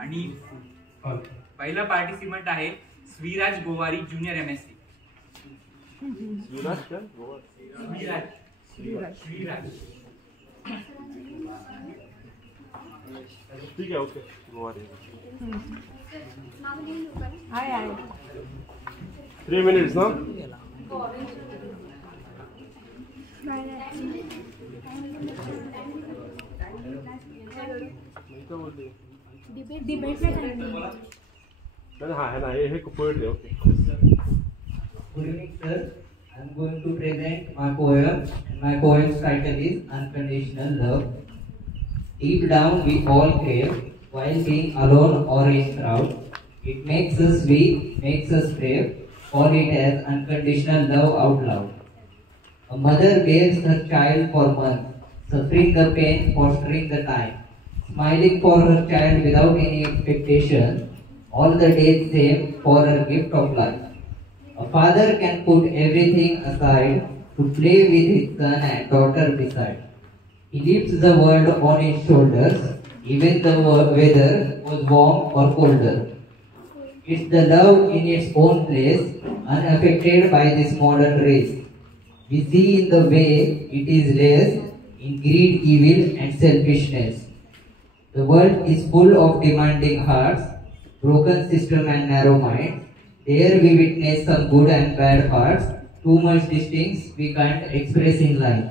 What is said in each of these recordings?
आणि पहिला पार्टिसिपंट आहे स्वीराज गोवारी ज्युनियर MSc. स्वीराज क्या? स्वीराज. ठीक है, ओके. गोवारी. हाय 3 minutes ना. डिबेट में करेंगे. हाँ है ना, ये poetry. Okay. Good evening, sir. I'm going to present my poem. My poem's title is Unconditional Love. Deep down we all crave, while being alone or in crowd. It makes us weak, makes us brave. Call it as unconditional love out loud. A mother bears her child for months, suffering the pain, fostering the time, smiling for her child without any expectation. All the days same for her gift of life. A father can put everything aside to play with his son and daughter beside. He lifts the world on his shoulders, even the weather was warm or colder. It's the love in its own place, unaffected by this modern race. We see in the way it is raised, in greed, evil and selfishness. The world is full of demanding hearts, broken system and narrow minds. There we witness some good and bad parts, too much distinct we can't express in life.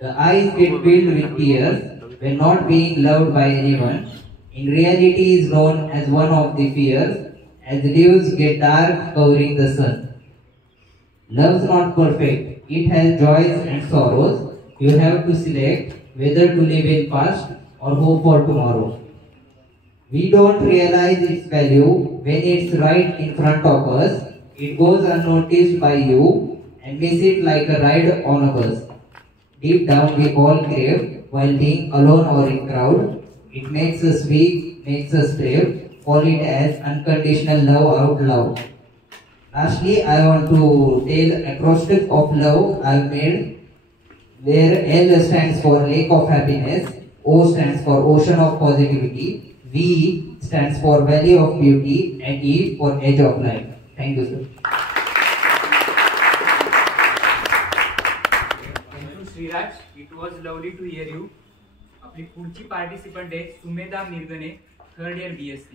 The eyes get filled with tears when not being loved by anyone. In reality is known as one of the fears, as leaves get dark covering the sun. Love's not perfect, it has joys and sorrows. You have to select whether to live in past or hope for tomorrow. We don't realize its value when it's right in front of us. It goes unnoticed by you and miss it like a ride on a bus. Deep down we all crave while being alone or in crowd. It makes us weak, makes us brave. Call it as unconditional love out loud. Lastly, I want to tell acrostic of love I've made, where L stands for lake of happiness, O stands for ocean of positivity, V stands for valley of beauty, and E for edge of life. Thank you, sir. Thank you, Sriraj. It was lovely to hear you. आपली पुढची participant आहे Sumedha Mirgane, 3rd year BSc.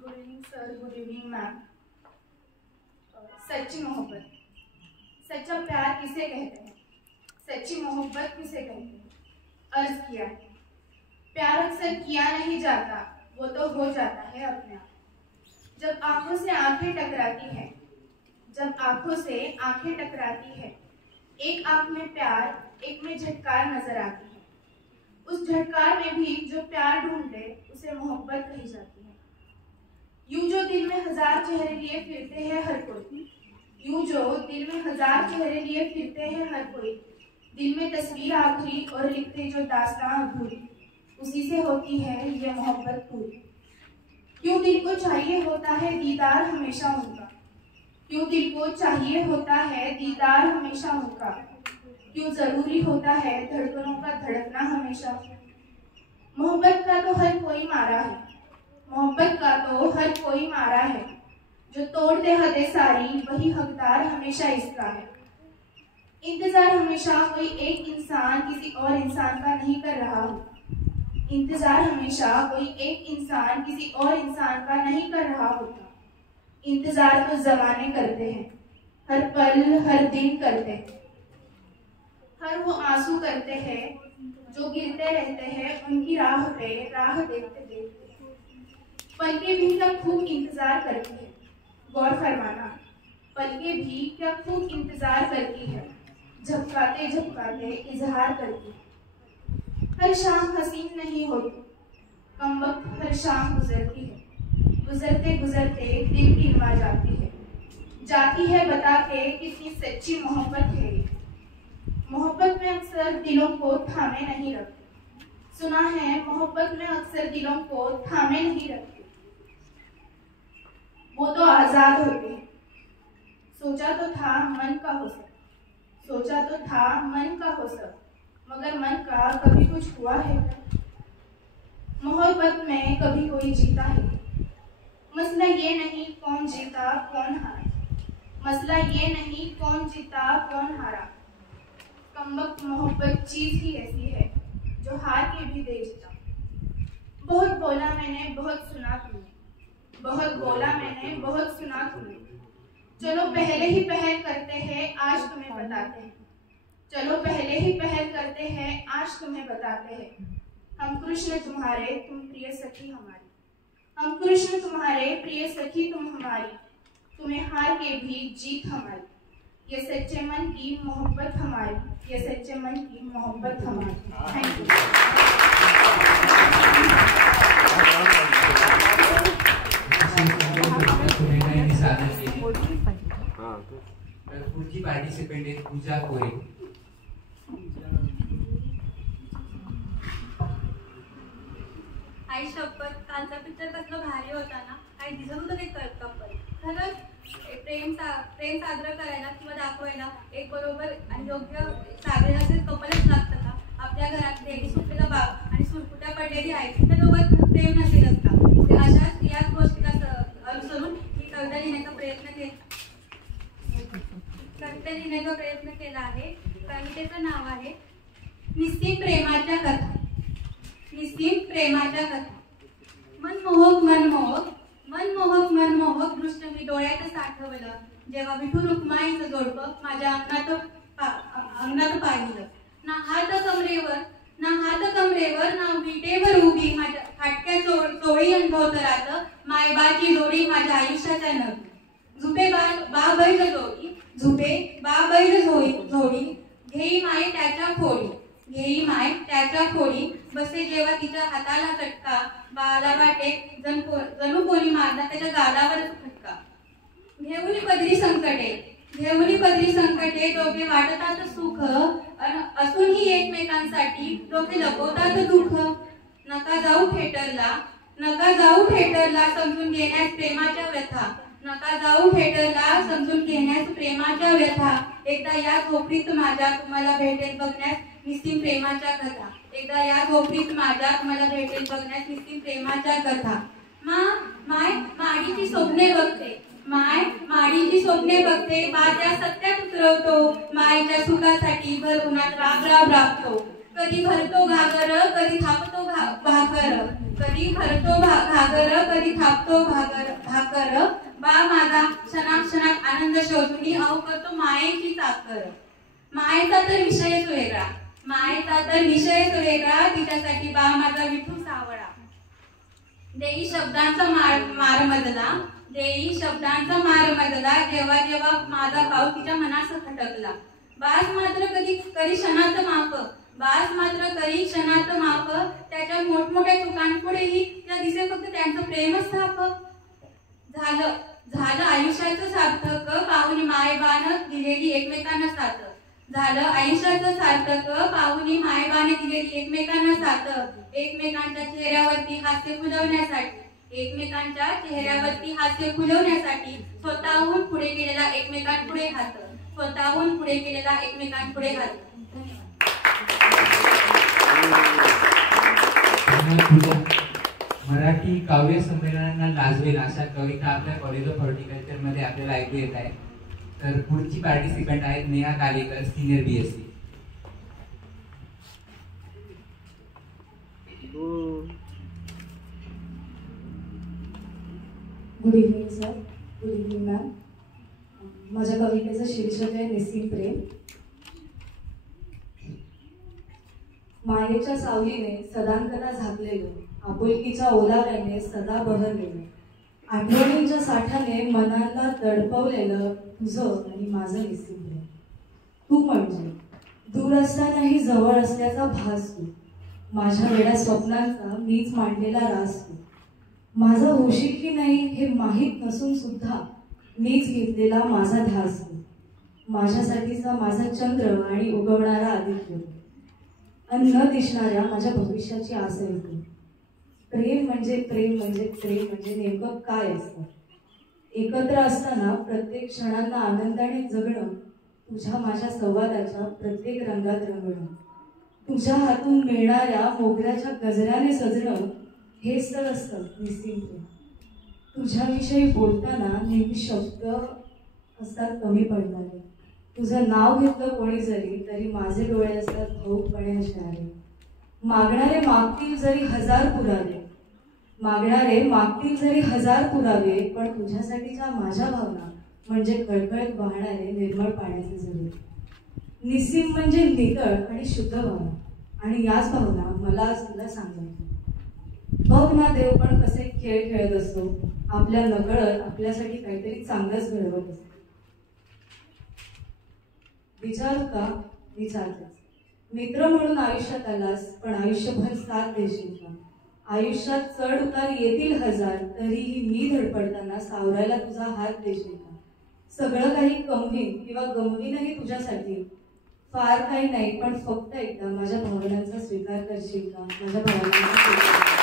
Good evening sir, good evening ma'am. सच्ची मोहब्बत, सच्चा प्यार किसे कहते हैं, सच्ची मोहब्बत किसे कहते हैं. अर्ज किया है प्यार अक्सर किया नहीं जाता, वो तो हो जाता है अपने आप. जब आंखों से आंखें टकराती है, जब आंखों से आंखें टकराती है, एक आंख में प्यार, एक में झटकार नजर आती है. उस झटकार में भी जो प्यार ढूंढे उसे मोहब्बत कही जाती है. यूं जो दिल में हजार चेहरे लिए फिरते हैं हर कोई, यूं जो दिल में हजार चेहरे लिए फिरते हैं हर कोई, दिल में तस्वीर आखिरी और लिखते जो दास्तां अधूरी, उसी से होती है ये मोहब्बत पूरी. क्यों दिल को चाहिए होता है दीदार हमेशा उनका, क्यों दिल को चाहिए होता है दीदार हमेशा उनका, क्यों जरूरी होता है धड़कनों का धड़कना हमेशा. मोहब्बत का तो हर कोई मारा है, मोहब्बत का तो हर कोई मारा है, जो तोड़ दे हदें सारी वही हकदार हमेशा इसका है. इंतजार हमेशा कोई एक इंसान किसी और इंसान का नहीं कर रहा हो, इंतजार हमेशा कोई एक इंसान किसी और इंसान का नहीं कर रहा होता. इंतजार तो जमाने करते हैं, हर पल हर दिन करते हैं. हर वो आंसू करते हैं जो गिरते रहते हैं उनकी राह पे, राह देखते देखते. पलके भी क्या खूब इंतजार करती है, गौर फरमाना, पलके भी क्या खूब इंतजार करती है, झपकाते झपकाते इजहार करती है. हर शाम हसीन नहीं होती, कम वक्त हर शाम गुजरती है, गुजरते गुजरते दिल गिनवा जाती है. जाती है बता के कितनी सच्ची मोहब्बत है ये. मोहब्बत में अक्सर दिलों को थामे नहीं रखते, सुना है मोहब्बत में अक्सर दिलों को थामे नहीं रखते, वो तो आजाद होते हैं. सोचा तो था मन का हो सब, सोचा तो था मन का हो सब, मगर मन का कभी कुछ हुआ है क्या? मोहब्बत में कभी कोई जीता है? मसला ये नहीं कौन जीता कौन हारा, मसला ये नहीं कौन जीता कौन हारा। कमबख्त मोहब्बत चीज ही ऐसी है जो हार के भी दे जीता। बहुत बोला मैंने बहुत सुना तुमने, बहुत बोला मैंने बहुत सुना तुमने, चलो पहले ही पहल करते हैं आज तुम्हें बताते हैं, चलो पहले ही पहल करते हैं आज तुम्हें बताते हैं। हम कृष्ण तुम्हारे तुम प्रिय सखी हमारी, हम कृष्ण तुम्हारे प्रिय सखी तुम हमारी, तुम्हें हार के भी जीत हमारी। ये सच्चे मन की मोहब्बत हमारी, ये सच्चे मन की मोहब्बत हमारी। Thank you. पुढची पार्टिसिपेंट आहे पूजा कोरे। आई शपथ, कालचा पिक्चर कसला भारी होता ना, काही दिसत होतं ते कपल। खरंच प्रेम साजरं करायला किंवा दाखवायला एक बरोबर आणि योग्य सागरे असे कपलच लागतं का? आपल्या घरात रेडी सुटलेला बाप आणि सुरकुट्या पडलेली आई, त्या दोघांत प्रेम नसेलच का? अशाच याच गोष्टीला अनुसरून ही कविता लिहिण्याचा प्रयत्न केला आहे। कवितेचं नाव आहे निस्सीम प्रेमाच्या कथा। निस्सीम प्रेमाच्या कथा। मनमोहक मनमोहक मनमोहक मनमोहक दृश्य मी डोळ्यात साठवलं, जेव्हा विठू रुक्माईचं जोडपं माझ्या अंगणात पाहिलं। ना हात कमरेवर ना विटेवर उभी माझ्या फाटक्या चोळी अनुभवतरात, मायबाची जोडी माझ्या आयुष्याच्या नव्हे। झुपे बा बैल जोडी घेई माय त्याच्या खोडी, बसे जेव्हा तिच्या हाताला चटका, बाला वाटे जणू कोणी मारला त्याच्या गालावरच फटका। घेऊन पदरी संकटे दोघे वाटतात सुख, असूनही एकमेकांसाठी दोघे लपवतात दुःख। नका जाऊ थिएटरला समजून घेण्यास प्रेमाच्या व्यथा, नका जाऊ थिएटरला समजून घेण्यास प्रेमाच्या व्यथा। एकदा या झोपडीत माझ्या तुम्हाला भेटेल बघण्यास निस्सीम प्रेमाच्या कथा, एकदा या झोपडीत माझ्या तुम्हाला भेटेल बघण्यास निस्सीम प्रेमाच्या कथा। माडीची स्वप्ने बघते माझ्या सत्यात उतरवतो, मायेच्या सुखासाठी भर उन्हात राबतो। कधी भरतो घागर कधी थापतो भाकर, कधी भरतो घागर कधी थापतो भाकर। बा माझा क्षणाक्षणात आनंद शोधून अहो करतो मायेची चाकर। मायेचा तर विषयच वेगळा, तिच्यासाठी बा माझा विठू सावळा। देई शब्दांचा मार मजला, जेव्हा माझा पाऊस तिच्या मनास खटकला। बास मात्र करी क्षणात माफ, त्याच्या मोठमोठ्या चुकांपुढेही त्या दिसे फक्त त्यांचं प्रेमच थाप। झालं आयुष्याचं सार्थक पाहुणी मायबानं दिलेली एकमेकांना साथ, झालं आयुष्याचं सार्थक पाहुणी मायबाने दिलेली एकमेकांना साथ। एकमेकांच्या चेहऱ्यावरती हास्य फुलवण्यासाठी स्वतःहून पुढे गेलेला एकमेकांपुढे हात, मराठी काव्य संमेलनांना लाजवेल अशा कविता आपल्या कॉलेज ऑफ हॉर्टिकल्चर मध्ये आपल्याला ऐकू येत आहे। तर पुढची पार्टिसिपेंट आहेत Neha Kalekar, senior BSc। Good evening sir, good evening ma'am. माझ्या कवितेचं शीर्षक आहे निस्सीम प्रेम। मायेच्या सावलीने सदांकना झाकलेलो, आपुलकीच्या ओलाव्याने सदा बहरलेलो, आठवणींच्या साठ्याने मनाला तडपवलेलं तुझं आणि माझं निस्सीम प्रेम। तू म्हणजे दूर असतानाही जवळ असल्याचा भास तू, माझ्या वेड्या स्वप्नांचा मीच मांडलेला रास तू। माझं होशील की नाही हे माहीत नसून सुद्धा मीच घेतलेला माझा ध्यास तू, माझ्यासाठीचा माझा चंद्र आणि उगवणारा आदित्य, आणि न दिसणाऱ्या माझ्या भविष्याची आस आहे तू। प्रेम म्हणजे नेमकं काय असतं एकत्र असताना प्रत्येक क्षणांना आनंदाने जगणं, तुझ्या माझ्या संवादाच्या प्रत्येक रंगात रंगणं, तुझ्या हातून मिळणाऱ्या मोगऱ्याच्या गजऱ्याने सजणं, हेच तर असतं निस्सीम प्रेम. तुझ्याविषयी बोलताना नेहमी शब्द असतात कमी पडणारे. तुझं नाव घेतलं कोणी जरी तरी माझे डोळे असतात भाऊकपणे हसणारे. मागणारे मागतील जरी हजार पुरावे, मागणारे मागतील जरी हजार पुरावे, पण तुझ्यासाठीच्या माझ्या भावना म्हणजे कळकळत वाहणारे निर्मळ पाण्याचे झरे. निस्सीम म्हणजे नितळ आणि शुद्ध भावना, आणि याच भावना मला आज तुला सांगायच्या. बघ ना देव पण कसे खेळ खेळत असतो, आपल्या नकळत आपल्यासाठी काहीतरी चांगलंच घडवत असतो. विचारू का? विचारतेच. मित्र म्हणून आयुष्यात आलास, पण आयुष्यभर साथ देशील का? आयुष्यात चढ उतार येतील हजार, तरीही मी धडपडताना सावरायला तुझा हात देशील का? सगळं काही कमवीन किंवा गमवीनही तुझ्यासाठी, फार काही नाही पण फक्त एकदा माझ्या भावनांचा स्वीकार करशील का? माझ्या भावनांचा स्वीकार.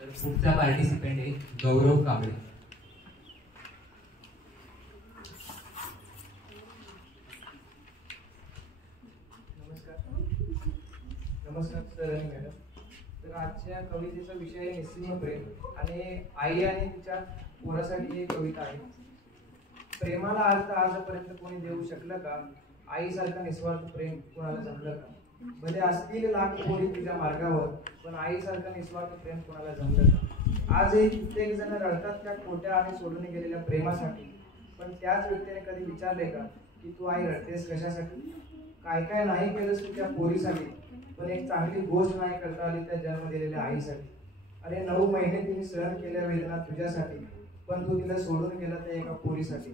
तर पुढचा पार्टिसिपेंट आहे गौरव कांबळे. नमस्कार सर आणि मॅडम. तर आजच्या कवितेचा विषय आहे निस्सीम प्रेम, आणि आई आणि तिच्या पोरासाठी ही कविता आहे. प्रेमाला आजपर्यंत कोणी देऊ शकलं का? आईसारखं निस्वार्थ प्रेम कोणाला जमलं का? भले असतील लाख पोरी तुझ्या मार्गावर, पण आईसारखं निस्वार्थ प्रेम कोणाला जमलं का? आजही कित्येक जण रडतात त्या खोट्या आणि सोडून गेलेल्या प्रेमासाठी, पण त्याच व्यक्तीने कधी विचारले का की तू आई रडतेस कशासाठी? काय काय नाही केलंस तू त्या पोरीसाठी, पण एक चांगली गोष्ट नाही करता आली त्या जन्म दिलेल्या आईसाठी. अरे 9 महिने तिने सहन केल्या वेदना तुझ्यासाठी, पण तू तिला सोडून गेला त्या एका पोरीसाठी.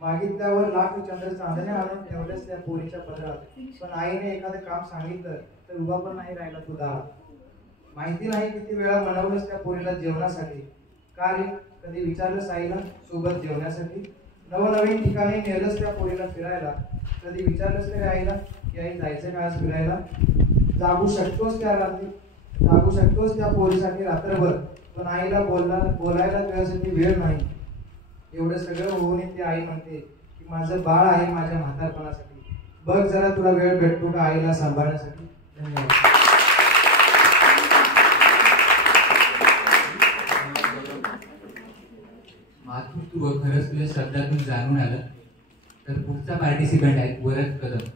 मागितल्यावर लाख चंद्र चांदणे आणून ठेवलेस त्या पोरीच्या पदरात, पण आईने एखादं काम सांगितलं तर उभा पण नाही राहिला तू दारात. माहिती नाही किती वेळा मनवलंस त्या पोरीला जेवणासाठी, का रे कधी विचारलंस आईला सोबत जेवण्यासाठी? नवनवीन ठिकाणी नेलंस त्या पोरीला फिरायला, कधी विचारलंस तरी आईला की आई जायचं का आज फिरायला? जागू शकतोस त्या पोरीसाठी रात्रभर, पण आईला बोलायला तुझ्यासाठी वेळ नाही. एवढं सगळं होऊन ती आई म्हणते की माझं बाळ आहे माझ्या म्हातारपणासाठी, बघ जरा तुला वेळ भेटतो का आईला सांभाळण्यासाठी. धन्यवाद. मातृत्व खरंच तुझ्या शब्दातून जाणून आलं. तर पुढचा पार्टिसिपेंट आहे वरद कदम.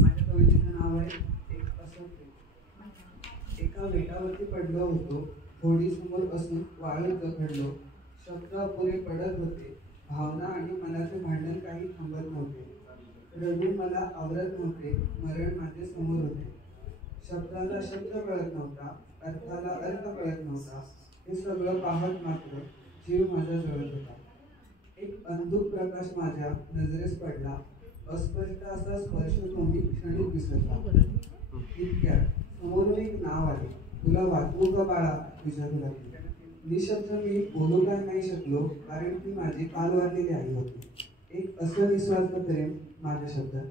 माझ्या कवितेचं नाव आहे एक असं प्रेम. एका बेटावरती पडलो होतो, थोडी समोर असून वाळूत घडलो. शब्द अपुरे पडत होते, भावना आणि मनाचे भांडण काही थांबत नव्हते. रडून मला आवरत नव्हते, मरण माझे समोर होते. शब्दाला शब्द कळत नव्हता, अर्थाला अर्थ कळत नव्हता. हे सगळं पाहत मात्र जीव माझा जळत होता. एक अंधुक प्रकाश माझ्या नजरेस पडला, अस्पष्ट असा स्पर्श तोंडी क्षणिक विसरला. इतक्यात समोरून एक नाव आले, तुला वाचवू का बाळा तुझ्या घरात? निशब्द मी बोलू काय नाही शकलो, कारण ती माझी काल वारलेली आई होती. एक असं निस्वार्थ प्रेम माझ्या शब्दात.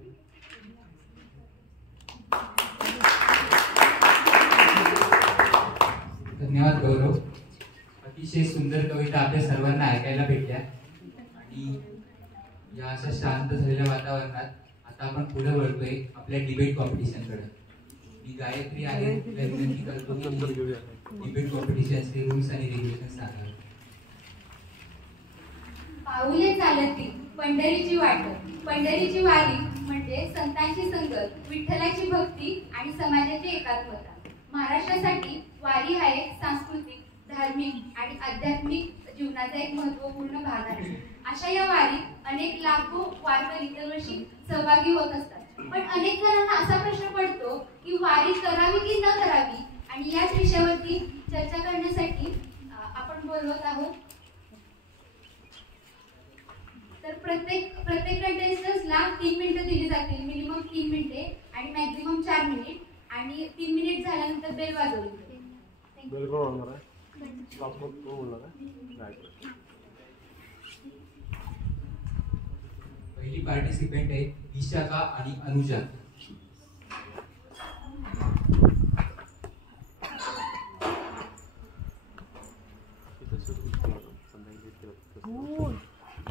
धन्यवाद गौरव. अतिशय सुंदर कविता आपल्या सर्वांना ऐकायला भेटल्या, आणि या अशा शांत झालेल्या वातावरणात आता आपण पुढे वळतोय आपल्या डिबेट कॉम्पिटिशनकडे. मी गायत्री आहे, तिला विनंती करतो डिबेट कॉम्पिटिशनचे रूल्स आणि रेग्युलेशन सांगा. पाऊले चालती पंढरीची वाट, पंढरीची वारी म्हणजे संतांची संगत, विठ्ठलाची भक्ती आणि समाजाची एकात्मता. महाराष्ट्रासाठी वारी हा एक सांस्कृतिक, धार्मिक आणि आध्यात्मिक जीवनाचा एक महत्त्वपूर्ण भाग आहे. अशा या वारीत अनेक लाखो वारकरी दरवर्षी सहभागी होत असतात. पण अनेक जणांना असा प्रश्न पडतो की वारी करावी की न करावी, आणि याच विषयावरती चर्चा करण्यासाठी आपण बोलवत आहोत. तर प्रत्येक कंटेस्टंट्सला 3 मिनिटं दिली जातील, मिनिमम 3 मिनिटे आणि मॅक्झिमम 4 मिनिट, आणि 3 मिनिट झाल्यानंतर बेल वाजवली. बेल कोण वाजवणार आहे? पहिली पार्टिसिपेंट आहे विशाखा आणि अनुजा.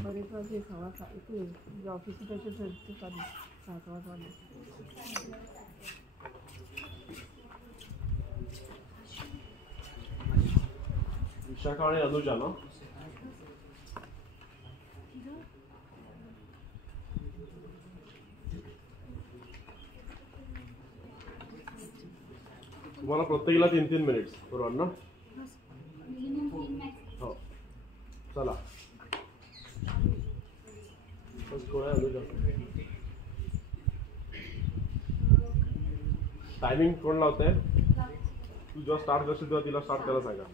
बरेच वाजले 6:15 इथे म्हणजे ऑफिसची त्याचे चर्चे चालू 7 वाजले. विशाखा आणि अनुजा ना. तुम्हाला प्रत्येकीला 3-3 मिनिट्स बरोबर ना. हो चला. टायमिंग कोण लावतंय? तू जेव्हा स्टार्ट करशील तेव्हा तिला स्टार्ट करायला सांगा.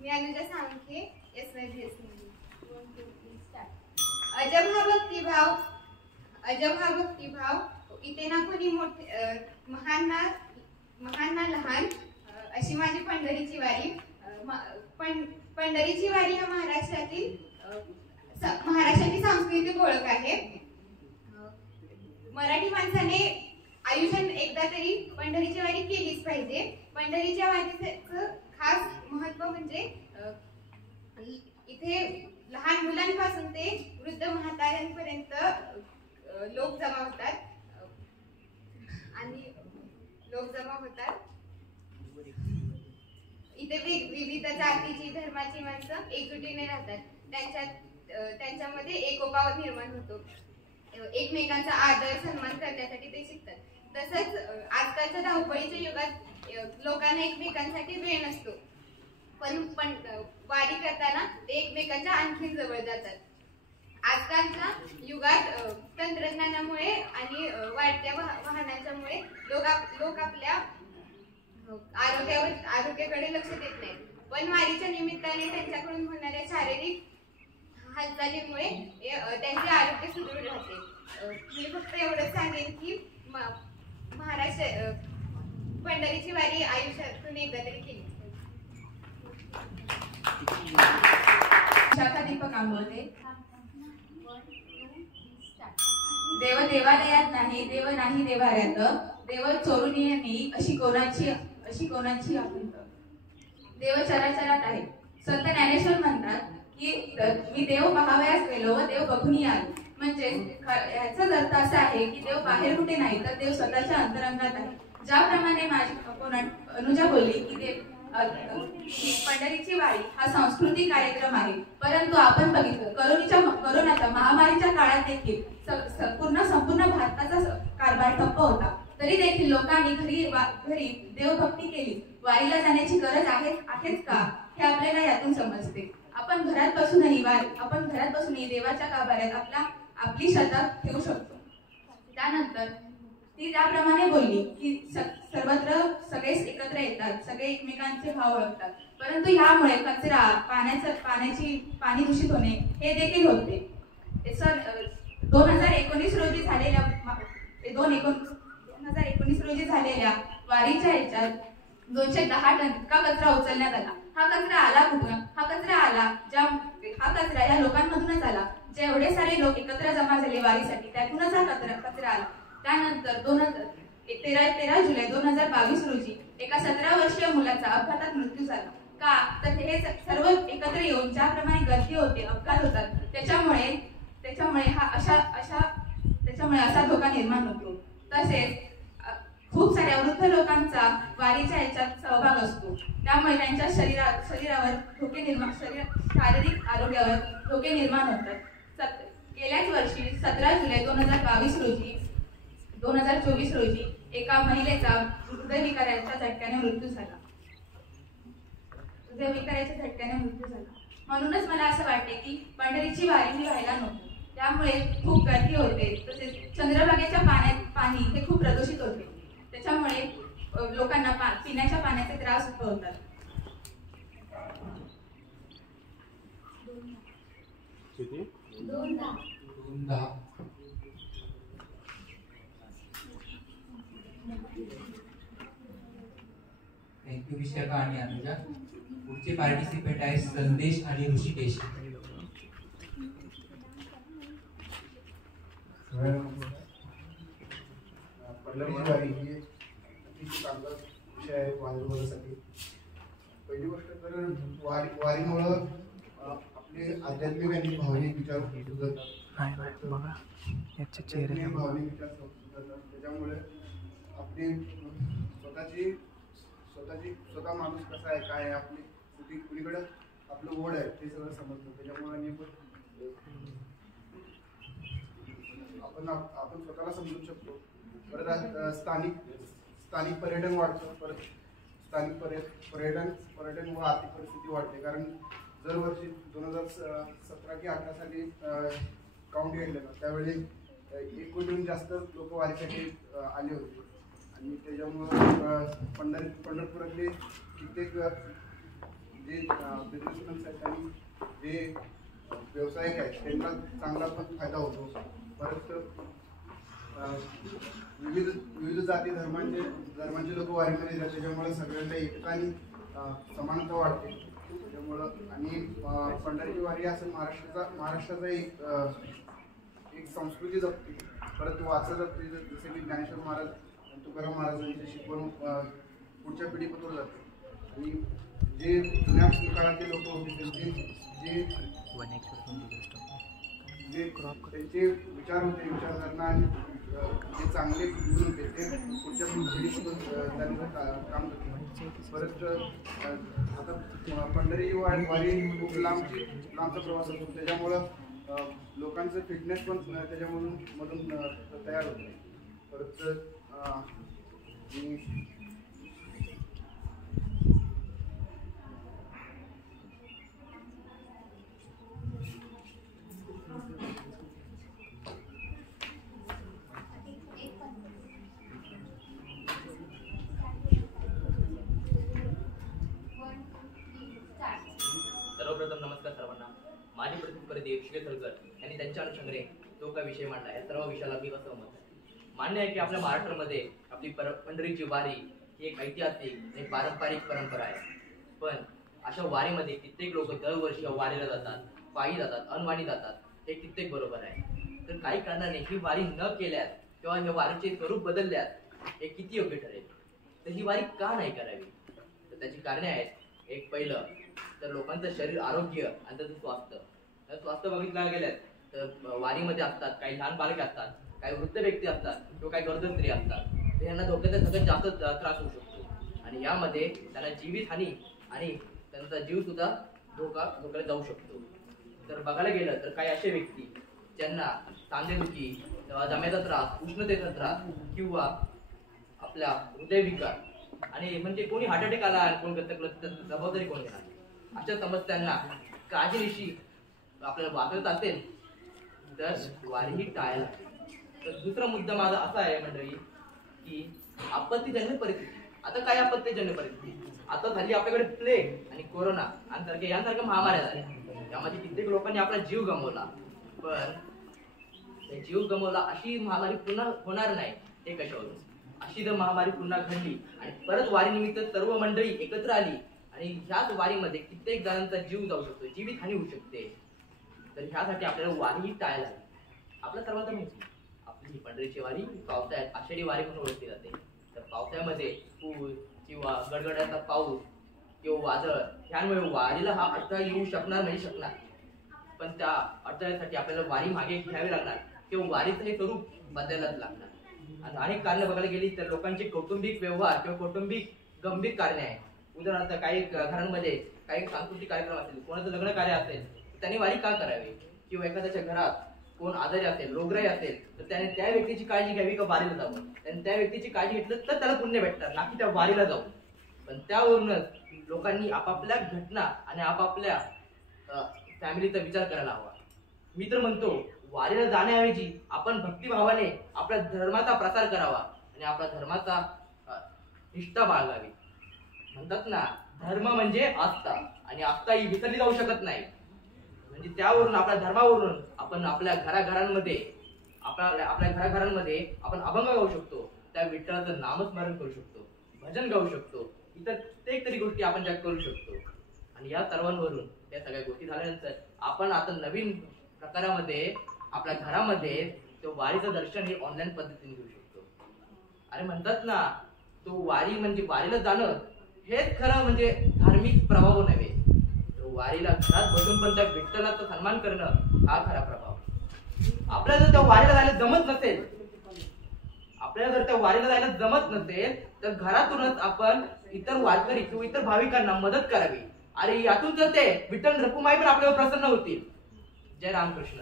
मी अनुजा सांगते SYBS. अजब हा भक्तिभाव, अजब हा भक्तिभाव, इथे ना कोणी मोठे महान ना लहान, अशी माझी पंढरीची वारी. पंढरीची वारी हा महाराष्ट्राची सांस्कृतिक ओळख आहे. मराठी माणसाने आयुष्यात एकदा तरी पंढरीची वारी केलीच पाहिजे. पंढरीच्या वारीचं खास महत्व म्हणजे इथे लहान मुलांपासून ते वृद्ध म्हाताऱ्यांपर्यंत लोक जमा होतात इथे विविध जातीची धर्माची माणसं एकजुटीने राहतात. त्यांच्यामध्ये एकोपा निर्माण होतो. एकमेकांचा आदर सन्मान करण्यासाठी ते शिकतात. तसंच आजकालच्या धावपळीच्या युगात लोकांना एकमेकांसाठी वेळ नसतो, पण वारी करताना ते एकमेकांच्या आणखी जवळ जातात. आजकालच्या युगात तंत्रज्ञानामुळे आणि वाढत्या वाहनांच्यामुळे लोक आपल्या आरोग्याकडे लक्ष देत नाहीत, पण वारीच्या निमित्ताने त्यांच्याकडून होणाऱ्या शारीरिक हालचालीमुळे त्यांचे आरोग्य सुदृढ राहते. मी फक्त एवढंच सांगेन की महाराष्ट्र पंढरीची वारी आयुष्यातून एकदा तरी केली. शाखा दीपक आंबोते. देव देवालयात नाही, देव नाही देवाऱ्यात, देव चोरून येणे अशी कोणाची आपंत. देव चराचरात आहे. संत ज्ञानेश्वर म्हणतात की मी देव पाहावयास गेलो व देव बघून आलो. म्हणजे याचाच अर्थ असा आहे की देव बाहेर कुठे नाही, तर देव स्वतःच्या अंतरंगात आहे. ज्याप्रमाणे माझी अनुजा बोलली की पंढरीची वारी हा सांस्कृतिक कार्यक्रम आहे, परंतु आपण बघितलं करोनाच्या महामारीच्या काळात देखील संपूर्ण भारताचा कारभार ठप्प होता, तरी देखील लोकांनी घरी देवभक्ती केली. वारीला जाण्याची गरज आहेच का हे आपल्याला यातून समजते. आपण घरात बसूनही देवाच्या कारभारात आपली श्रद्धा ठेवू शकतो. त्यानंतर ती त्याप्रमाणे बोलली की सर्वत्र सगळेच एकत्र येतात, सगळे एकमेकांचे भाव ओळखतात, परंतु ह्यामुळे कचरा, पाणी दूषित होणे हे देखील होते. 2019 रोजी झालेल्या वारीच्या ह्याच्यात 210 टन इतका कचरा उचलण्यात आला. हा कचरा आला कुठून? हा कचरा या लोकांमधूनच आला. जेवढे सारे लोक एकत्र जमा झाले वारीसाठी, त्यातूनच हा कचरा आला. त्यानंतर 13 जुलै 2022 रोजी एका 17 वर्षीय मुलाचा अपघातात मृत्यू झाला. का तर हे सर्व एकत्र येऊन ज्याप्रमाणे गर्दी होते, अपघात होतात, त्याच्यामुळे असा धोका निर्माण होतो. तसेच खूप साऱ्या वृद्ध लोकांचा वारीच्या याच्यात सहभाग असतो, त्यामुळे त्यांच्या शरीरावर शारीरिक आरोग्यावर धोके निर्माण होतात. गेल्याच वर्षी 17 जुलै 2024 रोजी एका महिलेचा हृदयविकाराच्या झटक्याने मृत्यू झाला. म्हणूनच मला असं वाटते की पंढरीची वारी ही व्हायला नको. त्यामुळे खूप गर्दी होते. तसेच चंद्रभागेच्या पाणी हे खूप प्रदूषित होते, त्याच्यामुळे लोकांना पिण्याच्या पाण्याचे त्रास होतात. विशाखा आणि अनुजा. पुढचे पार्टिसिपेंट आहे संदेश आणि ऋषिकेश. पंढरीची वारी ही अतिशय चांगला विषय आहे वारीसाठी. पहिली गोष्ट तर वारीमुळं आपले आध्यात्मिक आणि भावनिक विचार सुधारतात. भावनिक विचार सुधारतात. त्याच्यामुळे आपली स्वतः माणूस कसा आहे, काय आहे, आपली कुणीकडे आपलं ओढ आहे ते सगळं समजतं. त्याच्यामुळे आपण स्वतःला समजू शकतो. परत स्थानिक पर्यटन वाढतं. परत स्थानिक पर्यटन व आर्थिक परिस्थिती वाढते. कारण दरवर्षी 2017 की 18 साली काउंट घेतलेलं त्यावेळी 1 कोटीहून जास्त लोक वारीसाठी आले होते. आणि त्याच्यामुळं पंढरपुरातले कित्येक जे बिझनेसमॅन्स आहेत आणि जे व्यावसायिक आहेत त्यांना चांगला पण फायदा होतो. परत विविध जाती धर्मांचे लोक वारीमध्ये येतात. त्याच्यामुळे सगळ्यांना एकता आणि समानता वाढते. त्याच्यामुळं आणि पंढरीची वारी असं महाराष्ट्राचा एक संस्कृती जपते. परत वारसा जपते. जसं की ज्ञानेश्वर महाराज, तुकाराम महाराजांची शिकवण पुढच्या पिढीपत्र जाते. आणि जे जुन्या काळातले लोक होते त्यांचे विचार होते, विचारधारणा आणि जे चांगले गुण होते ते पुढच्या पिढीसोबत त्यांनी काम करते. परत आता पंढरी वारी खूप लांबचा प्रवास असतो. त्याच्यामुळं लोकांचं फिटनेस पण त्याच्यामधून तयार होते. परत सर्वप्रथम नमस्कार सर्वांना. माझे प्रतिस्पर्धी देवशिके थलकर यांनी त्यांच्या अनुषंगाने जो काही विषय मांडला या सर्व विषयाला मी असहमत आहे. मान्य आहे की आपल्या महाराष्ट्रामध्ये आपली पंढरीची वारी ही एक ऐतिहासिक आणि पारंपरिक परंपरा आहे. पण अशा वारीमध्ये कित्येक लोक दरवर्षी वारीला जातात, पायी जातात, अनवाणी जातात. हे कित्येक बरोबर आहे. तर काही कारणाने ही वारी न केल्यास किंवा या वारीचे स्वरूप बदलल्यास हे किती योग्य ठरेल. तर ही वारी का नाही करावी, तर त्याची कारणे आहेत. एक पहिलं तर लोकांचं शरीर आरोग्य आणि त्याचं स्वास्थ्य बघितलं गेल्यास तर वारीमध्ये असतात काही लहान बालके असतात, काही वृद्ध व्यक्ती असतात किंवा काही गरोदर स्त्री असतात. तर यांना धोक्याचा सगळ्यात जास्त त्रास होऊ शकतो. आणि यामध्ये त्यांना जीवितहानी आणि त्यांचा जीव सुद्धा धोक्याला जाऊ शकतो. तर बघायला गेलं तर काही असे व्यक्ती ज्यांना सांधेदुखी, दम्याचा त्रास, उष्णतेचा त्रास किंवा आपल्या हृदयविकार आणि म्हणजे कोणी हार्ट अटॅक आला आणि कोण जबाबदारी कोण घेणार, अशा समस्यांना काळजीनिशी आपल्याला वाचत असेल तर वारी ही टाळायला. तर दुसरा मुद्दा माझा असा आहे मंडळी की आपत्तीजन्य परिस्थिती. आता काय आपत्तीजन्य परिस्थिती? आता झाली आपल्याकडे प्लेग आणि कोरोना आणि यांसारख्या महामाऱ्या झाल्या. यामध्ये कित्येक लोकांनी आपला जीव गमावला. पण जीव गमावला अशी महामारी पुन्हा होणार नाही हे कशावरून? अशी जर महामारी पुन्हा घडली आणि परत वारीनिमित्त सर्व मंडळी एकत्र आली आणि ह्याच वारीमध्ये कित्येक जणांचा जीव जाऊ शकतो, जीवितहानी होऊ शकते. तर ह्यासाठी आपल्याला वारी टाळायला. आपल्या सर्वांना माहिती आपली ही पंढरीची वारी पावसाळ्यात आषाढी वारी म्हणून ओळखली जाते. तर पावसाळ्यामध्ये पूर किंवा गडगडाचा पाऊस किंवा वादळ ह्यामुळे वारीला हा अडथळा येऊ शकणार नाही शकणार. पण त्या अडथळ्यासाठी आपल्याला वारी मागे घ्यावी लागणार किंवा वारीचं हे स्वरूप बदलायलाच लागणार. आता अनेक कारणे बघायला गेली तर लोकांचे कौटुंबिक व्यवहार किंवा कौटुंबिक गंभीर कारणे आहेत. उदाहरणार्थ काही घरांमध्ये काही सांस्कृतिक कार्यक्रम असेल, कोणाचं लग्न कार्य असेल तर त्यांनी वारी का करावी, किंवा एखाद्याच्या घरात कोण आजारी असेल, रोगराई असेल तर त्याने त्या व्यक्तीची काळजी घ्यावी का वारीला जावं. आणि त्या व्यक्तीची काळजी घेतलं तर त्याला पुण्य भेटणार, ना की त्या वारीला जाऊ. पण त्यावरूनच लोकांनी आपापल्या घटना आणि आपापल्या फॅमिलीचा विचार करायला हवा. मी तर म्हणतो वारीला जाण्याऐवजी आपण भक्तिभावाने आपल्या धर्माचा प्रसार करावा आणि आपल्या धर्माचा निष्ठा बाळगावी. म्हणतात ना, धर्म म्हणजे आस्था आणि आस्था ही विसरली जाऊ शकत नाही. म्हणजे त्यावरून आपल्या धर्मावरून आपण आपल्या घराघरांमध्ये आपण अभंग गाऊ शकतो, त्या विठ्ठलाचं नामस्मरण करू शकतो, भजन गाऊ शकतो, इतर कित्येक तरी गोष्टी आपण ज्या करू शकतो. आणि या सर्वांवरून या सगळ्या गोष्टी झाल्यानंतर आपण आता नवीन प्रकारामध्ये आपल्या घरामध्ये तो वारीचं दर्शन हे ऑनलाईन पद्धतीने घेऊ शकतो. अरे म्हणतात ना, तो वारी म्हणजे वारीला जाणं हेच खरं म्हणजे धार्मिक प्रभाव नव्हे, तर वारीला घरात बसून पण त्या विठ्ठलाचा सन्मान करणं हा खरा प्रभाव. आपल्याला जर त्या वारीला जायला जमत नसेल, तर घरातूनच आपण इतर वारकरी किंवा इतर भाविकांना मदत करावी. अरे यातून जर ते विठ्ठल रखुमाई पण आपल्यावर प्रसन्न होतील. जय रामकृष्ण.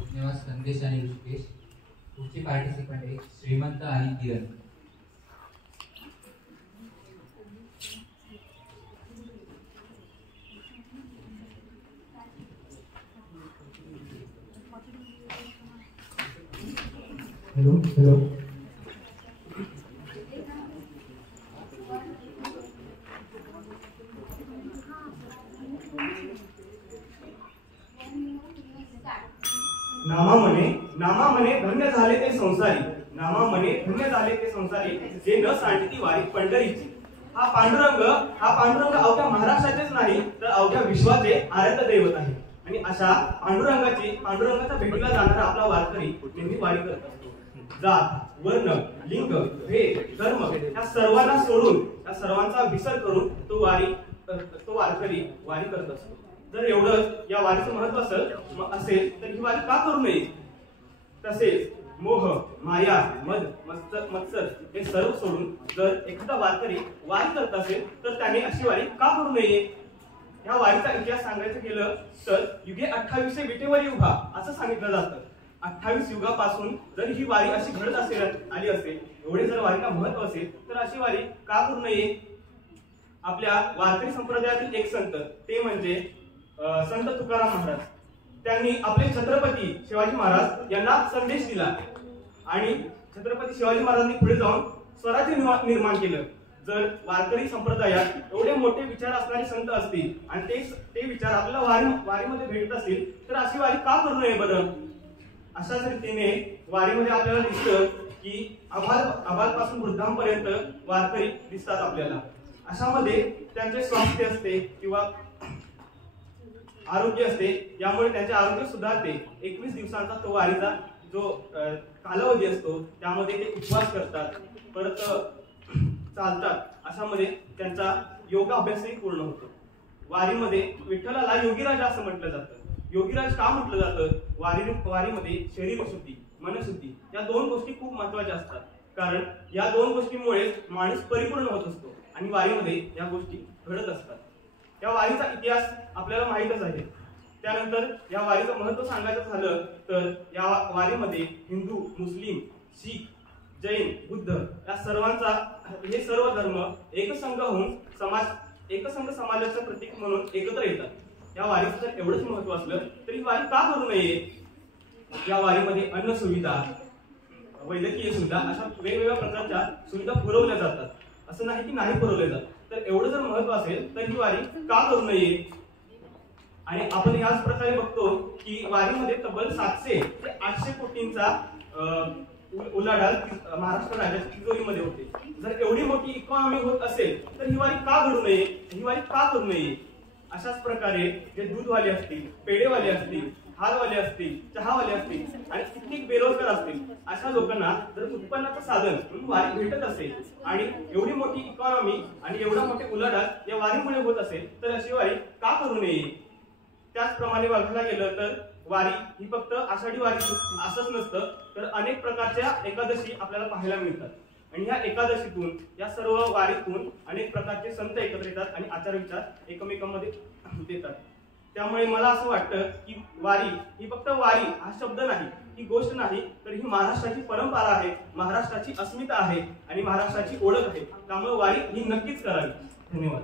धन्यवाद संदेश आणि ऋषिकेश. पुढचे पार्टिसिपंट आहे श्रीमंत आणि किरण. हॅलो. नामा म्हणे धन्य झाले ते संसारी, नामा म्हणे धन्य झाले ते संसारी, जे न सांडती वारी पंढरीची. हा पांडुरंग अवघ्या महाराष्ट्राचेच नाही तर अवघ्या विश्वाचे आराध्य दैवत आहे. आणि अशा पांडुरंगाच्या भेटीला जाणारा आपला वारकरी नेहमी वारी करत असतो. जात, वर्ण, लिंग, भेद, धर्म या सर्वांना सोडून, या सर्वांचा विसर करून तो वारकरी वारी करत असतो. जर एवढंच या वारीचं महत्व असेल तर ही वारी का करू नये? तसेच मोह, माया, मद, मत्सर हे सर्व सोडून जर एखादा वारकरी वारी करत असेल तर त्याने अशी वारी का करू नये? या वारीचा इतिहास सांगायचं गेलं तर युगे 28 विटेवर उभा असं सांगितलं जातं. 28 युगापासून जर ही वारी अशी घडत आली असेल, एवढे जर वारीला महत्व असेल तर अशी वारी का करू नये? आपल्या वारकरी संप्रदायातील एक संत, ते म्हणजे संत तुकाराम महाराज, त्यांनी आपले छत्रपती शिवाजी महाराज यांना संदेश दिला आणि छत्रपती शिवाजी महाराजांनी पुढे जाऊन स्वराज्य निर्माण केलं. जर वारकरी संप्रदायात एवढे मोठे विचार असणारे संत असतील आणि ते विचार आपल्याला वारीमध्ये भेटत असतील तर अशी वारी का करू नये बरं? अशाच रीतीने वारीमध्ये आपल्याला दिसतं की आबालपासून वृद्धांपर्यंत वारकरी दिसतात आपल्याला. अशामध्ये त्यांचे स्वास्थ्य असते किंवा आरोग्य असते, यामुळे त्यांचे आरोग्य सुधारते. 21 दिवसांचा तो वारीचा जो कालावधी असतो त्यामध्ये ते उपवास करतात, परत चालतात. अशामध्ये त्यांचा योगाभ्यासही पूर्ण होतो. वारीमध्ये विठ्ठलाला योगीराज असं म्हटलं जातं. योगीराज का म्हटलं जातं? वारीमध्ये शरीरशुद्धी, मनशुद्धी या दोन गोष्टी खूप महत्वाच्या असतात. कारण या दोन गोष्टींमुळे माणूस परिपूर्ण होत असतो आणि वारीमध्ये या गोष्टी घडत असतात. या वारीचा इतिहास आपल्याला माहीतच आहे. त्यानंतर या वारीचं महत्व सांगायचं झालं तर या वारीमध्ये हिंदू, मुस्लिम, शीख, जैन, बुद्ध या सर्वांचा हे सर्व धर्म एकसंघ होऊन एकसंघ समाजाचं प्रतीक म्हणून एकत्र येतात. या वारीचं जर एवढंच महत्व असलं तरी वारी का करू नये? या वारीमध्ये अन्न सुविधा, वैद्यकीय सुविधा अशा वेगवेगळ्या प्रकारच्या सुविधा पुरवल्या जातात. असं नाही की नाही पुरवल्या जात. तर एवढं जर महत्व असेल तर ही वारी का करू नये? आणि आपण याच प्रकारे बघतो की वारीमध्ये तब्बल 700 ते 800 कोटींचा उलाढाल महाराष्ट्र राज्याच्या तिजोरीमध्ये होते. जर एवढी मोठी इकॉनॉमी होत असेल तर ही वारी का घडू नये? ही वारी का करू नये? अशाच प्रकारे जे दूधवाले असतील, पेढेवाले असतील, हारवाले असतील, चहावाले असतील आणि कित्येक बेरोजगार असतील, अशा लोकांना जर उत्पन्नाचं साधन म्हणून वारी भेटत असेल आणि एवढी मोठी इकॉनॉमी आणि एवढा मोठे उलाढाल या वारीमुळे होत असेल तर अशी वारी का करू नये? त्याचप्रमाणे बघायला गेलं तर वारी ही फक्त आषाढी वारी असंच नसतं, तर अनेक प्रकारच्या एकादशी आपल्याला पाहायला मिळतात. आणि ह्या एकादशीतून, या सर्व वारीतून अनेक प्रकारचे संत एकत्र येतात आणि आचार विचार एकमेकांमध्ये देतात. त्यामुळे मला असं वाटतं की वारी ही फक्त वारी हा शब्द नाही, ही गोष्ट नाही, तर ही महाराष्ट्राची परंपरा आहे, महाराष्ट्राची अस्मिता आहे आणि महाराष्ट्राची ओळख आहे. त्यामुळे वारी ही नक्कीच करावी. धन्यवाद.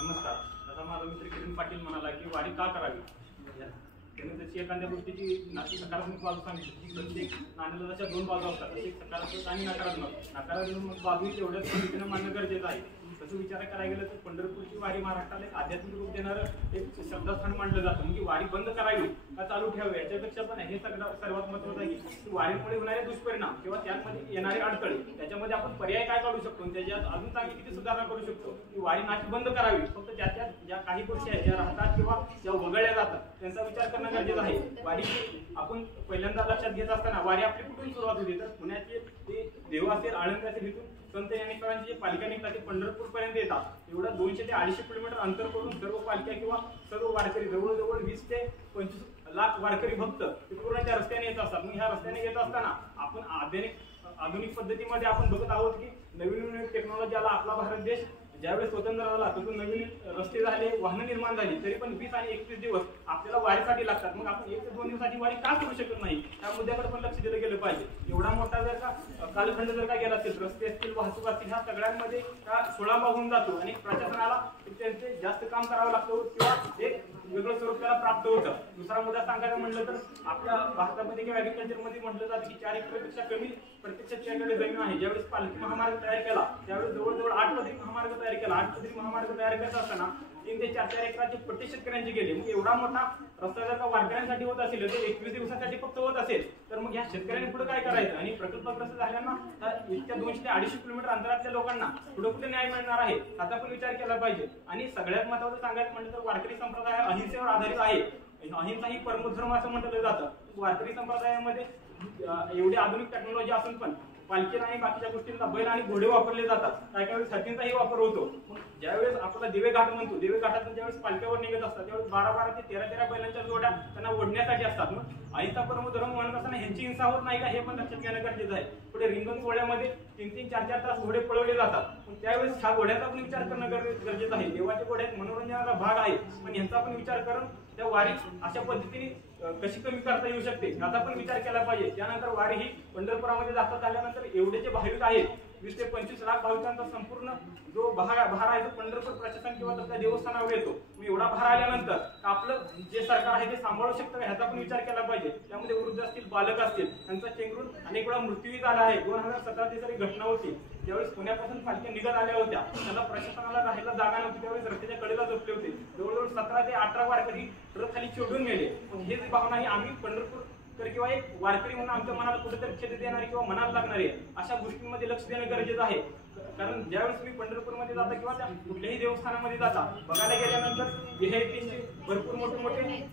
नमस्कार. माझा मित्र किरण पाटील म्हणाला की वारी का करावी. त्याने जशी एखाद्या गोष्टीची सकारात्मक बाजू सांगितली की प्रत्येक नाण्याला जशा दोन बाजू असतात तशी सकारात्मक आणि नकारात्मक बाजू तेवढ्याच पद्धतीनं मानणं गरजेचं आहे. तसं विचार करायला गेलं तर पंढरपूरची वारी महाराष्ट्राला एक आध्यात्मिक रूप देणारं एक श्रद्धास्थान मानलं जातं. म्हणजे वारी बंद करावी का चालू ठेवावी याच्यापेक्षा पण हे सर्वात महत्त्वाचं आहे की वारीमुळे होणारे दुष्परिणाम किंवा त्यामध्ये येणारे अडथळे त्याच्यामध्ये आपण पर्याय काय काढू शकतो आणि त्याच्यात अजून चांगली किती सुधारणा करू शकतो की वारी नाची बंद करावी. फक्त त्याच्यात ज्या काही गोष्टी आहेत ज्या राहतात किंवा ज्या वगळल्या जातात त्यांचा विचार करणं गरजेचं आहे. वारी आपण पहिल्यांदा लक्षात घेत असताना वारी आपली कुठून सुरुवात होती तर पुण्याचे ते देव असेल आळंदी असेल इथून संत ज्ञानेश्वरांची जे पालिका निघतात ते पंढरपूर पर्यंत येतात. एवढं 200 ते 250 किलोमीटर अंतर करून सर्व पालख्या किंवा सर्व वारकरी जवळजवळ 20 ते 25 लाख वारकरी भक्त ते पूर्ण त्या रस्त्याने येत असतात. मग ह्या रस्त्याने येत असताना आपण आधुनिक पद्धतीमध्ये आपण बघत आहोत की नवीन टेक्नॉलॉजी आला. आपला भारत देश ज्यावेळेस स्वतंत्र झाला तिथून नवीन रस्ते झाले, वाहनं निर्माण झाली, तरी पण 20 आणि 21 दिवस आपल्याला वारीसाठी लागतात. मग आपण 1 ते 2 दिवसाची वारी का करू शकत नाही त्या मुद्द्याकडे पण लक्ष दिलं गेलं पाहिजे. एवढा मोठा जर का कालखंड जर का गेला असेल, रस्ते असतील, वाहतूक असतील, ह्या सगळ्यांमध्ये खोळंबा होऊन जातो आणि प्रशासनाला त्यांचे जास्त काम करावं लागतं किंवा एक वेगळं स्वरूप त्याला प्राप्त होतं. दुसरा मुद्दा सांगायला म्हटलं तर आपल्या भारतामध्ये किंवा ॲग्रिकल्चरमध्ये म्हटलं जातं की 4 एकरपेक्षा कमी प्रत्यक्ष त्याकडे जमीन आहे. ज्यावेळेस पालखी महामार्ग तयार केला त्यावेळेस जवळजवळ 8 पदरी महामार्ग तयार केला. 8 पदरी महामार्ग तयार करत असताना 3 ते 4 एकराचे पट्टे शेतकऱ्यांचे गेले. मग एवढा मोठा रस्ता जर का वारकऱ्यांसाठी होत असेल तर 21 दिवसासाठी फक्त होत असेल तर मग ह्या शेतकऱ्यांनी पुढे काय करायचं आणि प्रकल्पग्रस्त झाल्यांना इतक्या 200 ते 250 किलोमीटर अंतरातल्या लोकांना पुढे कुठे न्याय मिळणार आहे याचा पण विचार केला पाहिजे. आणि सगळ्यात महत्त्वाचं सांगायचं म्हटलं तर वारकरी संप्रदाय अहिंसेवर आधारित आहे. अहिंसा ही परमधर्म असं म्हटलं जातं. वारकरी संप्रदायामध्ये एवढी आधुनिक टेक्नॉलॉजी असून पण पालखी आणि बाकीच्या गोष्टींना बैल आणि घोडे वापरले जातात. काही वेळेस हत्तींचाही वापर होतो. मग ज्यावेळेस आपला दिवे घाट म्हणतो, दिवे घाटातून ज्यावेळेस पालख्यावर निघत असतात त्यावेळेस 12 ते 13 बैलांच्या जोड्या त्यांना ओढण्यासाठी असतात. मग अहिंसा परमधर्म म्हणत असताना ह्यांची हिंसा होत नाही का हे पण लक्षात घेणं गरजेचं आहे. पुढे रिंगण सोहळ्यामध्ये 3-3, 4-4 तास घोडे पळवले जातात. पण त्यावेळेस ह्या घोड्याचा पण विचार करणं गरजेचं आहे. देवाच्या घोड्यात मनोरंजनाचा भाग आहे पण ह्यांचा पण विचार करून त्या वारी अशा पद्धतीने कशी कमी करता येऊ शकते याचा पण विचार केला पाहिजे. त्यानंतर वारी ही पंढरपुरामध्ये दाखल झाल्यानंतर एवढे जे भाविक आहेत 20 ते 25 लाख भाविकांचा संपूर्ण जो भार आहे तो पंढरपूर प्रशासन किंवा त्या देवस्थानावर येतो. मग एवढा भार आल्यानंतर आपलं जे सरकार आहे ते सांभाळू शकतं ह्याचा पण विचार केला पाहिजे. त्यामध्ये वृद्ध असतील, बालक असतील, त्यांचा चेंगरून अनेक वेळा मृत्यूही झाला आहे. 2017 ची साली घटना होती ज्यावेळेस पुण्यापासून पालख्या निघत आल्या होत्या त्याला प्रशासनाला राहायला जागा नव्हती त्यावेळेस रस्त्याच्या कडेला झोपले होते. जवळजवळ 17 ते 18 वारकरी ट्रक खाली चिडून गेले. पण हेच भावना ही आम्ही पंढरपूर तर किंवा एक वारकरी म्हणून आमच्या मनाला कुठेतरी खेद देणारी किंवा मनाला लागणारी अशा गोष्टींमध्ये लक्ष देणं गरजेचं आहे. कारण ज्यावेळेस मी पंढरपूरमध्ये जाता किंवा त्या कुठल्याही देवस्थानामध्ये जाता बघायला गेल्यानंतर व्हीआयपीचे भरपूर मोठे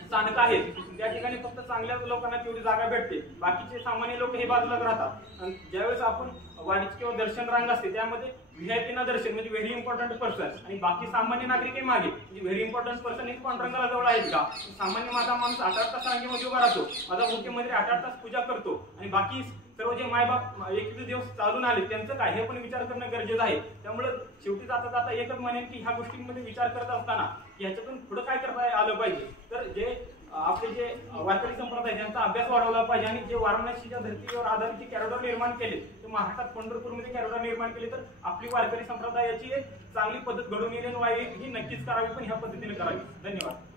स्थानक आहेत. त्या ठिकाणी फक्त चांगल्या लोकांना तेवढी जागा भेटते, बाकीचे सामान्य लोक हे बाजूलाच राहतात. आणि ज्यावेळेस आपण वारीची किंवा दर्शन रांग असते त्यामध्ये व्हीआयपी ना दर्शन म्हणजे व्हेरी इम्पॉर्टंट पर्सन आणि बाकी सामान्य नागरिक हे मागे. म्हणजे व्हेरी इम्पॉर्टंट पर्सन हे पांडुरंगाला जवळ आहेत का? सामान्य माझा माणूस 8-8 तास रांगेमध्ये उभा राहतो, माझा मुख्यमंत्री 8-8 तास पूजा करतो आणि बाकी सर्व जे मायबाप 21 दिवस चालून आले त्यांचं काय हे पण विचार करणं गरजेचं आहे. त्यामुळे शेवटी जाता जाता एकच म्हणेन की ह्या गोष्टींमध्ये विचार करत असताना ह्याच्यातून पुढे काय करता आलं पाहिजे तर जे आपले जे वारकरी संप्रदाय त्यांचा अभ्यास वाढवला पाहिजे आणि जे वाराणसीच्या धर्तीवर आधारित जे कॅरिडॉर निर्माण केले ते महाराष्ट्रात पंढरपूरमध्ये कॅरिडॉर निर्माण केले तर आपली वारकरी संप्रदायाची एक चांगली पद्धत घडून येईल वारी ही नक्कीच करावी पण ह्या पद्धतीने करावी. धन्यवाद.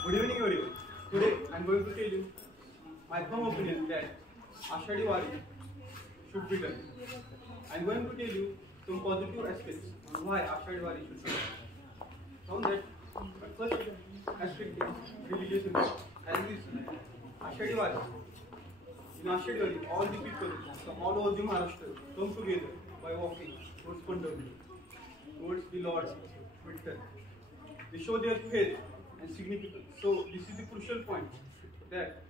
Good evening everyone. Today I am going to tell you my firm opinion that Ashadi Wari should be done. I am going to tell you some positive aspects on why Ashadi Wari should be done. From that, my first aspect is religious impact. As we see, Ashadi Wari. In Ashadi Wari, all the people from all over the Maharashtra come together by walking towards Pandharpur, towards the Lord Vittal. They show their faith and significance. So this is the crucial point that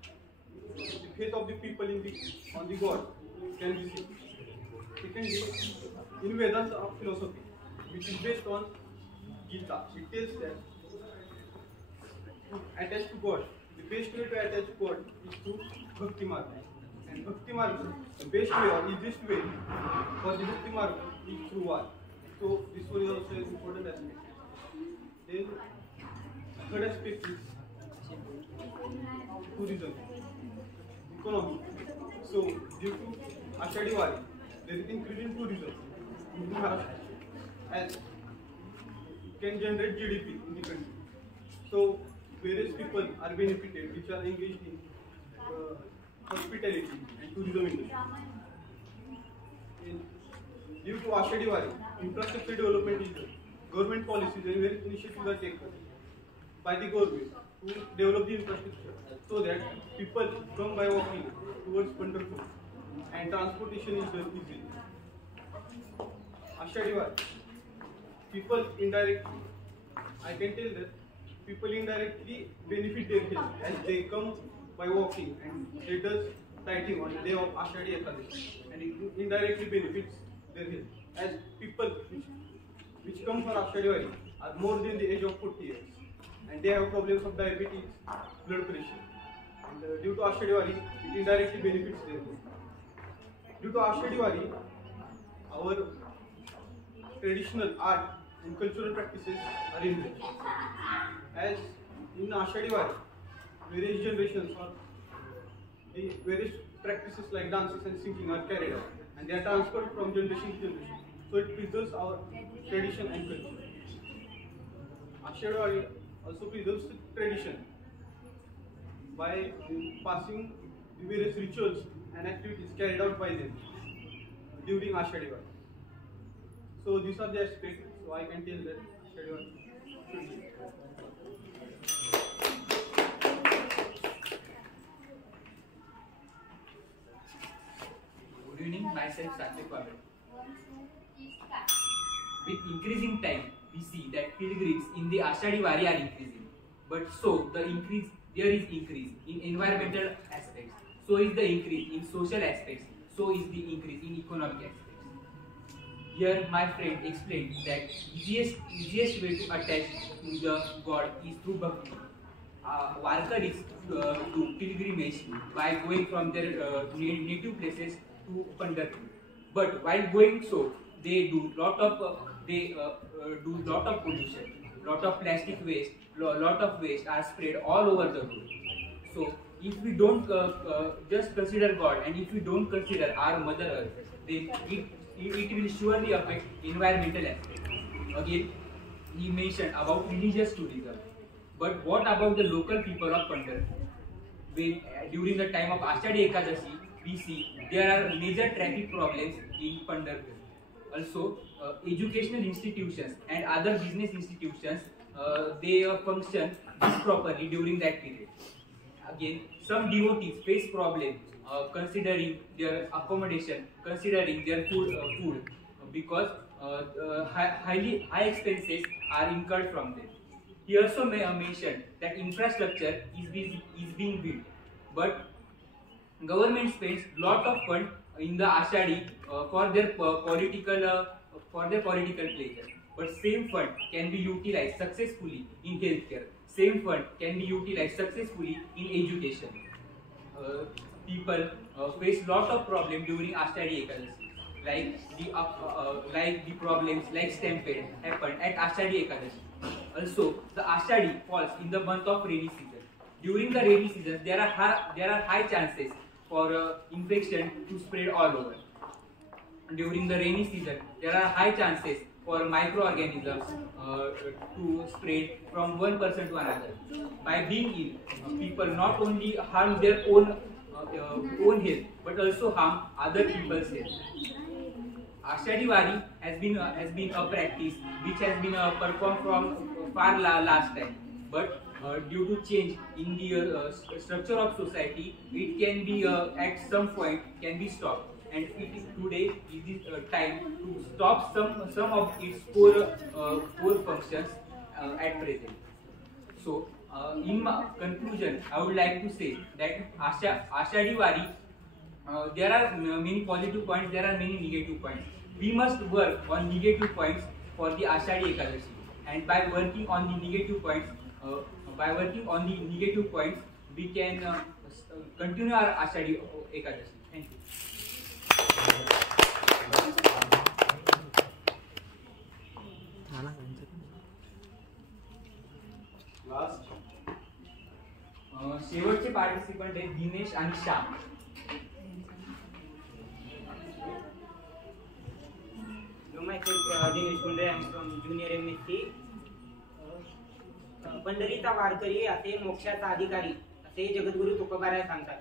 the faith of the people on the God can be seen. Secondly, in Vedanta philosophy, which is based on Gita, it tells that to attach to God, the best way to attach to God is to Bhakti Marga. And Bhakti Marga, the best way or easiest way for the Bhakti Marga is through Var. So this one is also an important aspect. Then third aspect is tourism, economy. So due to Ashadi Wari, there is increase in tourism in Maharashtra, as it can generate GDP in the country. So various people are benefited which are engaged in hospitality and tourism industry. Due to Ashadi Wari, infrastructure development is done. Government policies and various initiatives are taken by the government to develop the infrastructure so that people come by walking towards Pandharpur and transportation is done easily. Ashadi Wari, people indirectly, I can tell that people indirectly benefit their health as they come by walking and they does sighting on the day of Ashadi Ekadashi, and it indirectly benefits their health as people which come for Ashadi Wari are more than the age of 40 years and they have problems of diabetes, blood pressure, and due to Ashadi Wari it indirectly benefits their health. Due to Ashadi Wari, our traditional art and cultural practices are enriched. As in Ashadi Wari, various generations or the various practices like dances and singing are carried out and they are transferred from generation to generation. So it preserves our tradition and culture. Ashadi Wari also preserves the tradition by passing the various rituals and activities carried out by them during Ashadi Wari. So these are the aspects. So I can tell that Ashadi Wari should be. Good evening, myself Satvik Babel. With increasing time, we see that pilgrims in the Ashadi Wari are increasing. But so there is increase in environmental aspects. So is the increase in social aspects. So is the increase in economic aspects. Here my friend explained that easiest way to attach to the God is through bhakti. Warkaris do pilgrimage by going from their native places to Pandharpur. But while going so, they do lot of pollution, lot of plastic waste, lot of waste are spread all over the road. So if we don't just consider God and if we don't consider our Mother Earth, then it will surely affect environmental aspects. Again, he mentioned about religious tourism. But what about the local people of Pandharpur? During the time of Ashadi Ekadashi, we see there are major traffic problems in Pandharpur. Also, educational institutions and other business institutions, they function improperly during that period. Again, some devotees face problems considering their accommodation, considering their food because high expenses are incurred from them. He also mentioned that infrastructure is being built, but government spends lot of fund in the Ashadi for their political pleasure. But same fund can be utilized successfully in healthcare. Same fund can be utilized successfully in education. People face lot of problems during Ashadi Ekadashi, like the problems like stampede happened at Ashadi Ekadashi. Also, the Ashadi falls in the month of rainy season. During the rainy season, there are high chances for infection to spread all over. During the rainy season, there are high chances for microorganisms to spread from one person to another. By being ill, people not only harm their own health but also harm other people's health. Ashadi Wari has been a practice which has been performed from far last time, but due to change in the structure of society, it can be at some point can be stopped, and today is the time to stop some of its core functions at present. So, in my conclusion, I would like to say that Ashadi Wari, there are many positive points, there are many negative points. We must work on negative points for the Ashadi Ekadashi, and by working on the negative points, we can continue our Ashadi Ekadashi. Thank you. Last. Participant आहेत दिनेश आणि Shyam. myself Dinesh Kunde, I am from junior MSc. पंढरीचा वारकरी असे मोक्षाचा अधिकारी असे जगद्गुरु तुकोबाराय सांगतात.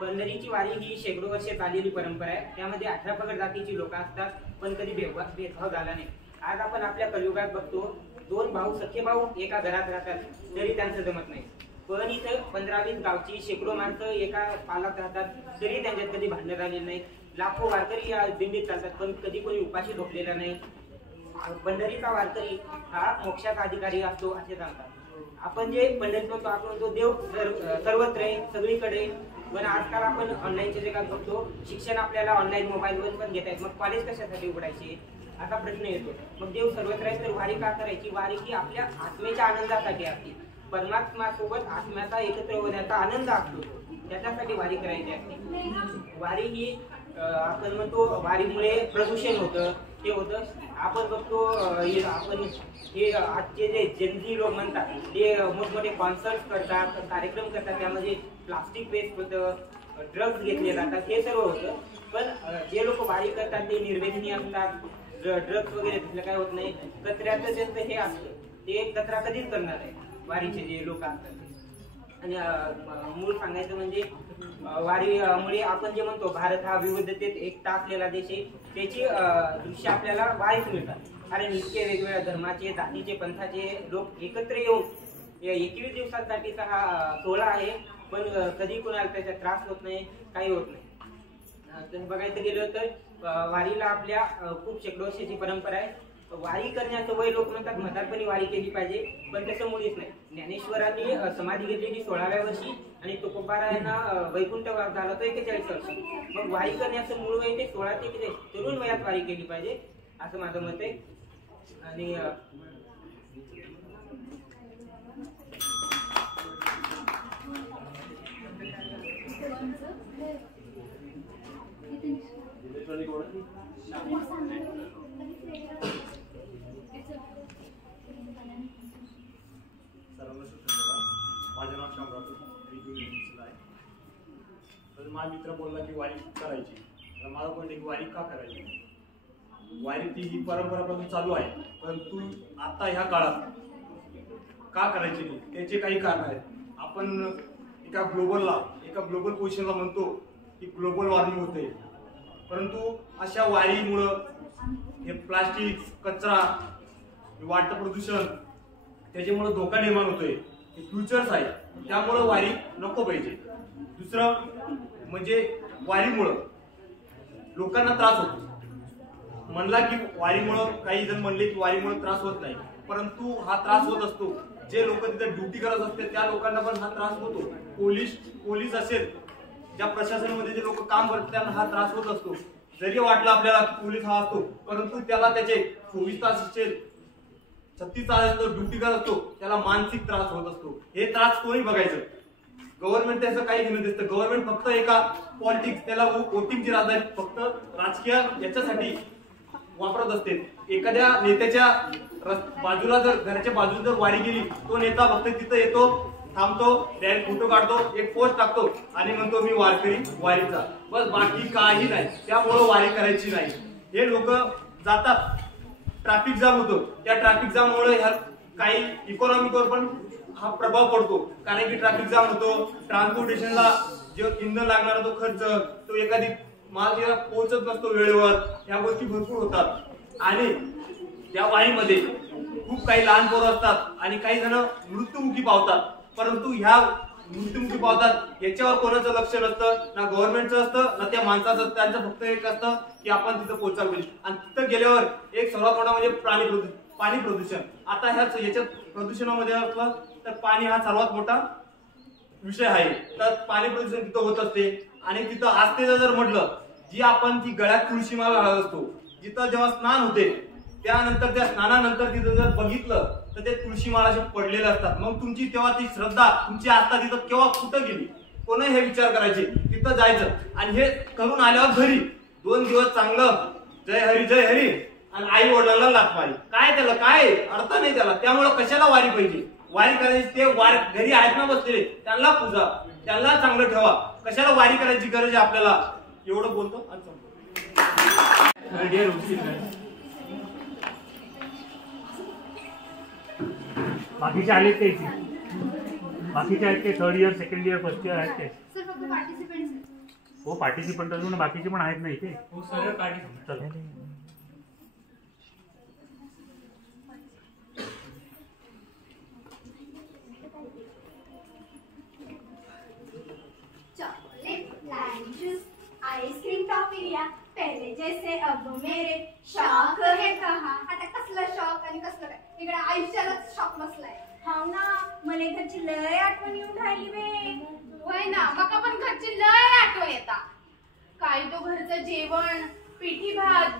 पंढरीची वारी ही शेकडो वर्षे चाललेली परंपरा आहे. त्यामध्ये 18 पगड जातीची लोक असतात, पण कधी भेदभाव झाला नाही. आज आपण आपल्या कलियुगात बघतो 2 भाऊ सख्खे भाऊ एका घरात राहतात तरी त्यांचं जमत नाही. पण इथं 15-20 गावची शेकडो माणसं एका पालात राहतात तरी त्यांच्यात कधी भांडण झालेली नाही. लाखो वारकरी या दिंडीत चालतात पण कधी कोणी उपाशी झोपलेला नाही. पंढरीचा वारकरी हा मोक्षाचा अधिकारी असतो असे सांगतात. आपण जे पंढरीत म्हणतो आपण तो देव सर्वत्र आहे सगळीकडे. पण आजकाल आपण ऑनलाईनच्या जगात बघतो शिक्षण आपल्याला ऑनलाईन मोबाईलवर पण घेता येत. मग कॉलेज कशासाठी उघडायचे असा प्रश्न येतो. मग देव सर्वत्र आहे तर वारी का करायची? वारी ही आपल्या आत्मेच्या आनंदासाठी असते. परमात्मा सोबत आत्म्याचा एकत्र होण्याचा आनंद असतो त्याच्यासाठी वारी करायची असते. वारी ही आपण म्हणतो वारीमुळे प्रदूषण होतं ते होतं. आपण बघतो आपण हे आजचे जे जनजी लोक म्हणतात ते मोठमोठे कॉन्सर्ट करतात कार्यक्रम करतात त्यामध्ये प्लास्टिक वेस्ट होतं ड्रग्ज घेतले जातात हे सर्व होतं. पण जे लोक वारी करतात ते निर्व्यसनी असतात ड्रग्ज वगैरे तिथलं काय होत नाही. कचऱ्याचं त्यांचं हे असतं ते कचरा कधीच करणार आहे वारीचे जे लोक असतात. आणि मूळ सांगायचं म्हणजे वारीमुळे आपण जे म्हणतो भारत हा विविधतेत एकता असलेला देश आहे त्याची दृश्य आपल्याला वारीत मिळतात. कारण इतके वेगवेगळ्या धर्माचे जातीचे पंथाचे लोक एकत्र येऊन 21 दिवसांसाठीचा हा सोहळा आहे. पण कधी कोणाला त्याचा त्रास होत नाही काही होत नाही. तर बघायचं गेलं तर वारीला आपल्या खूप शेकडो वर्षाची परंपरा आहे. वारी करण्याचं वय लोक म्हणतात म्हातारपणी वारी केली पाहिजे पण तसं मुळीच नाही. ज्ञानेश्वरांनी समाधी घेतलेली 16व्या वर्षी आणि तुकोबारायांना वैकुंठ झाला तो 41 वर्षी. मग वारी करण्याचं मूळ वय ते 16 ते 41 तरुण वयात वारी केली पाहिजे असं माझं मत आहे. आणि माझं नाव श्याम राठोड आहे. तर माझा मित्र बोलला की वारी करायची. तर माझा पॉईंट आहे की वारी का करायची? वारी ती ही परंपरापासून चालू आहे परंतु आता ह्या काळात का करायची नाही त्याचे काही कारण आहेत. आपण एका ग्लोबल पोझिशनला म्हणतो की ग्लोबल वॉर्मिंग होते परंतु अशा वारीमुळं हे प्लास्टिक कचरा वाढतं प्रदूषण त्याच्यामुळे धोका निर्माण होतोय. फ्युचर्स आहे त्यामुळं वारी नको पाहिजे. दुसरं म्हणजे वारीमुळं लोकांना त्रास होतो. म्हणला की वारीमुळं काही जण म्हणले की वारीमुळे त्रास होत नाही परंतु हा त्रास होत असतो. जे लोक तिथे ड्युटी करत असते त्या लोकांना पण हा त्रास होतो. पोलीस असेल ज्या प्रशासनामध्ये जे लोक काम करतात त्यांना हा त्रास होत असतो. जरी वाटलं आपल्याला की पोलीस हा असतो परंतु त्याला त्याचे 24 तास असेल 36 तास ड्युटी करत असतो त्याला मानसिक त्रास होत असतो. हे त्रास कोणी बघायचं? गव्हर्नमेंट त्याचं काही घेणं नसतं. गव्हर्नमेंट फक्त एका पॉलिटिक्स त्याला वोटिंगची राजधानी फक्त राजकीय याच्यासाठी वापरत असते. एखाद्या नेत्याच्या बाजूला जर घराच्या बाजूला जर वारी गेली तो नेता फक्त तिथं येतो थांबतो फोटो काढतो एक पोस्ट टाकतो आणि म्हणतो मी वारकरी वारीचा बस बाकी काही नाही. त्यामुळं वारी करायची नाही. हे लोक जातात ट्रॅफिक जाम होतो त्या ट्रॅफिक जाममुळे ह्या काही इकॉनॉमिकवर पण हा प्रभाव पडतो. कारण की ट्रॅफिक जाम होतो ट्रान्सपोर्टेशनला जो इंधन लागणारा तो खर्च तो एखादी माल पोहोचत नसतो वेळेवर ह्या गोष्टी भरपूर होतात. आणि त्या वारीमध्ये खूप काही लहान पोरं असतात आणि काही जण मृत्युमुखी पावतात. परंतु ह्या मृत्युमुखी पावतात याच्यावर कोणाचं लक्ष नसतं ना गव्हर्नमेंटचं असतं ना त्या माणसाचं. त्यांचं फक्त एक असतं की आपण तिथं पोहोचायला पाहिजे. आणि तिथं गेल्यावर एक सर्वात मोठा म्हणजे पाणी प्रदूषण. आता याच्यात प्रदूषणामध्ये असलं तर पाणी हा सर्वात मोठा विषय आहे. तर पाणी प्रदूषण तिथं होत असते. आणि तिथं आस्थेचं जर म्हटलं जी आपण ती गळ्यात तुळशी माला घालत असतो जिथं जेव्हा स्नान होते त्यानंतर त्या स्नानानंतर तिथं जर बघितलं तर ते तुळशी माळाचे पडलेले असतात. मग तुमची तेव्हा ती श्रद्धा तुमची आस्था तिथं केव्हा कुठं गेली? कोणी हे विचार करायचे. तिथं जायचं आणि हे करून आल्यावर घरी 2 दिवस चांगलं जय हरी आणि आई वडिलांना लाथ मारी. काय त्याला काय अर्थ नाही त्याला. त्यामुळे कशाला वारी पाहिजे? वारी करायची ते घरी आहेत ना बसलेले त्यांना पूजा, त्यांना चांगलं ठेवा. कशाला वारी करायची गरज आहे आपल्याला? एवढं बोलतो आज बाकीचे आलेत ते बाकीचे आहेत ते third year, second year, first year आहेत ते. हो पार्टिसिपंट अजून बाकीचे पण आहेत ना इथे. चला chocolate, lime juice, ice cream, toffee लिया पहले जैसे अब मेरे शौक है कहा. आता कसला शौक आणि कसलं काय इकडे आयुष्यालाच शौक बसलाय. हाव ना, मला घरची लय आठवण येऊन राहिली बे. होय ना, मका पण घरची लय आठवण येता. काय तो घरचं जेवण, पिठी भात,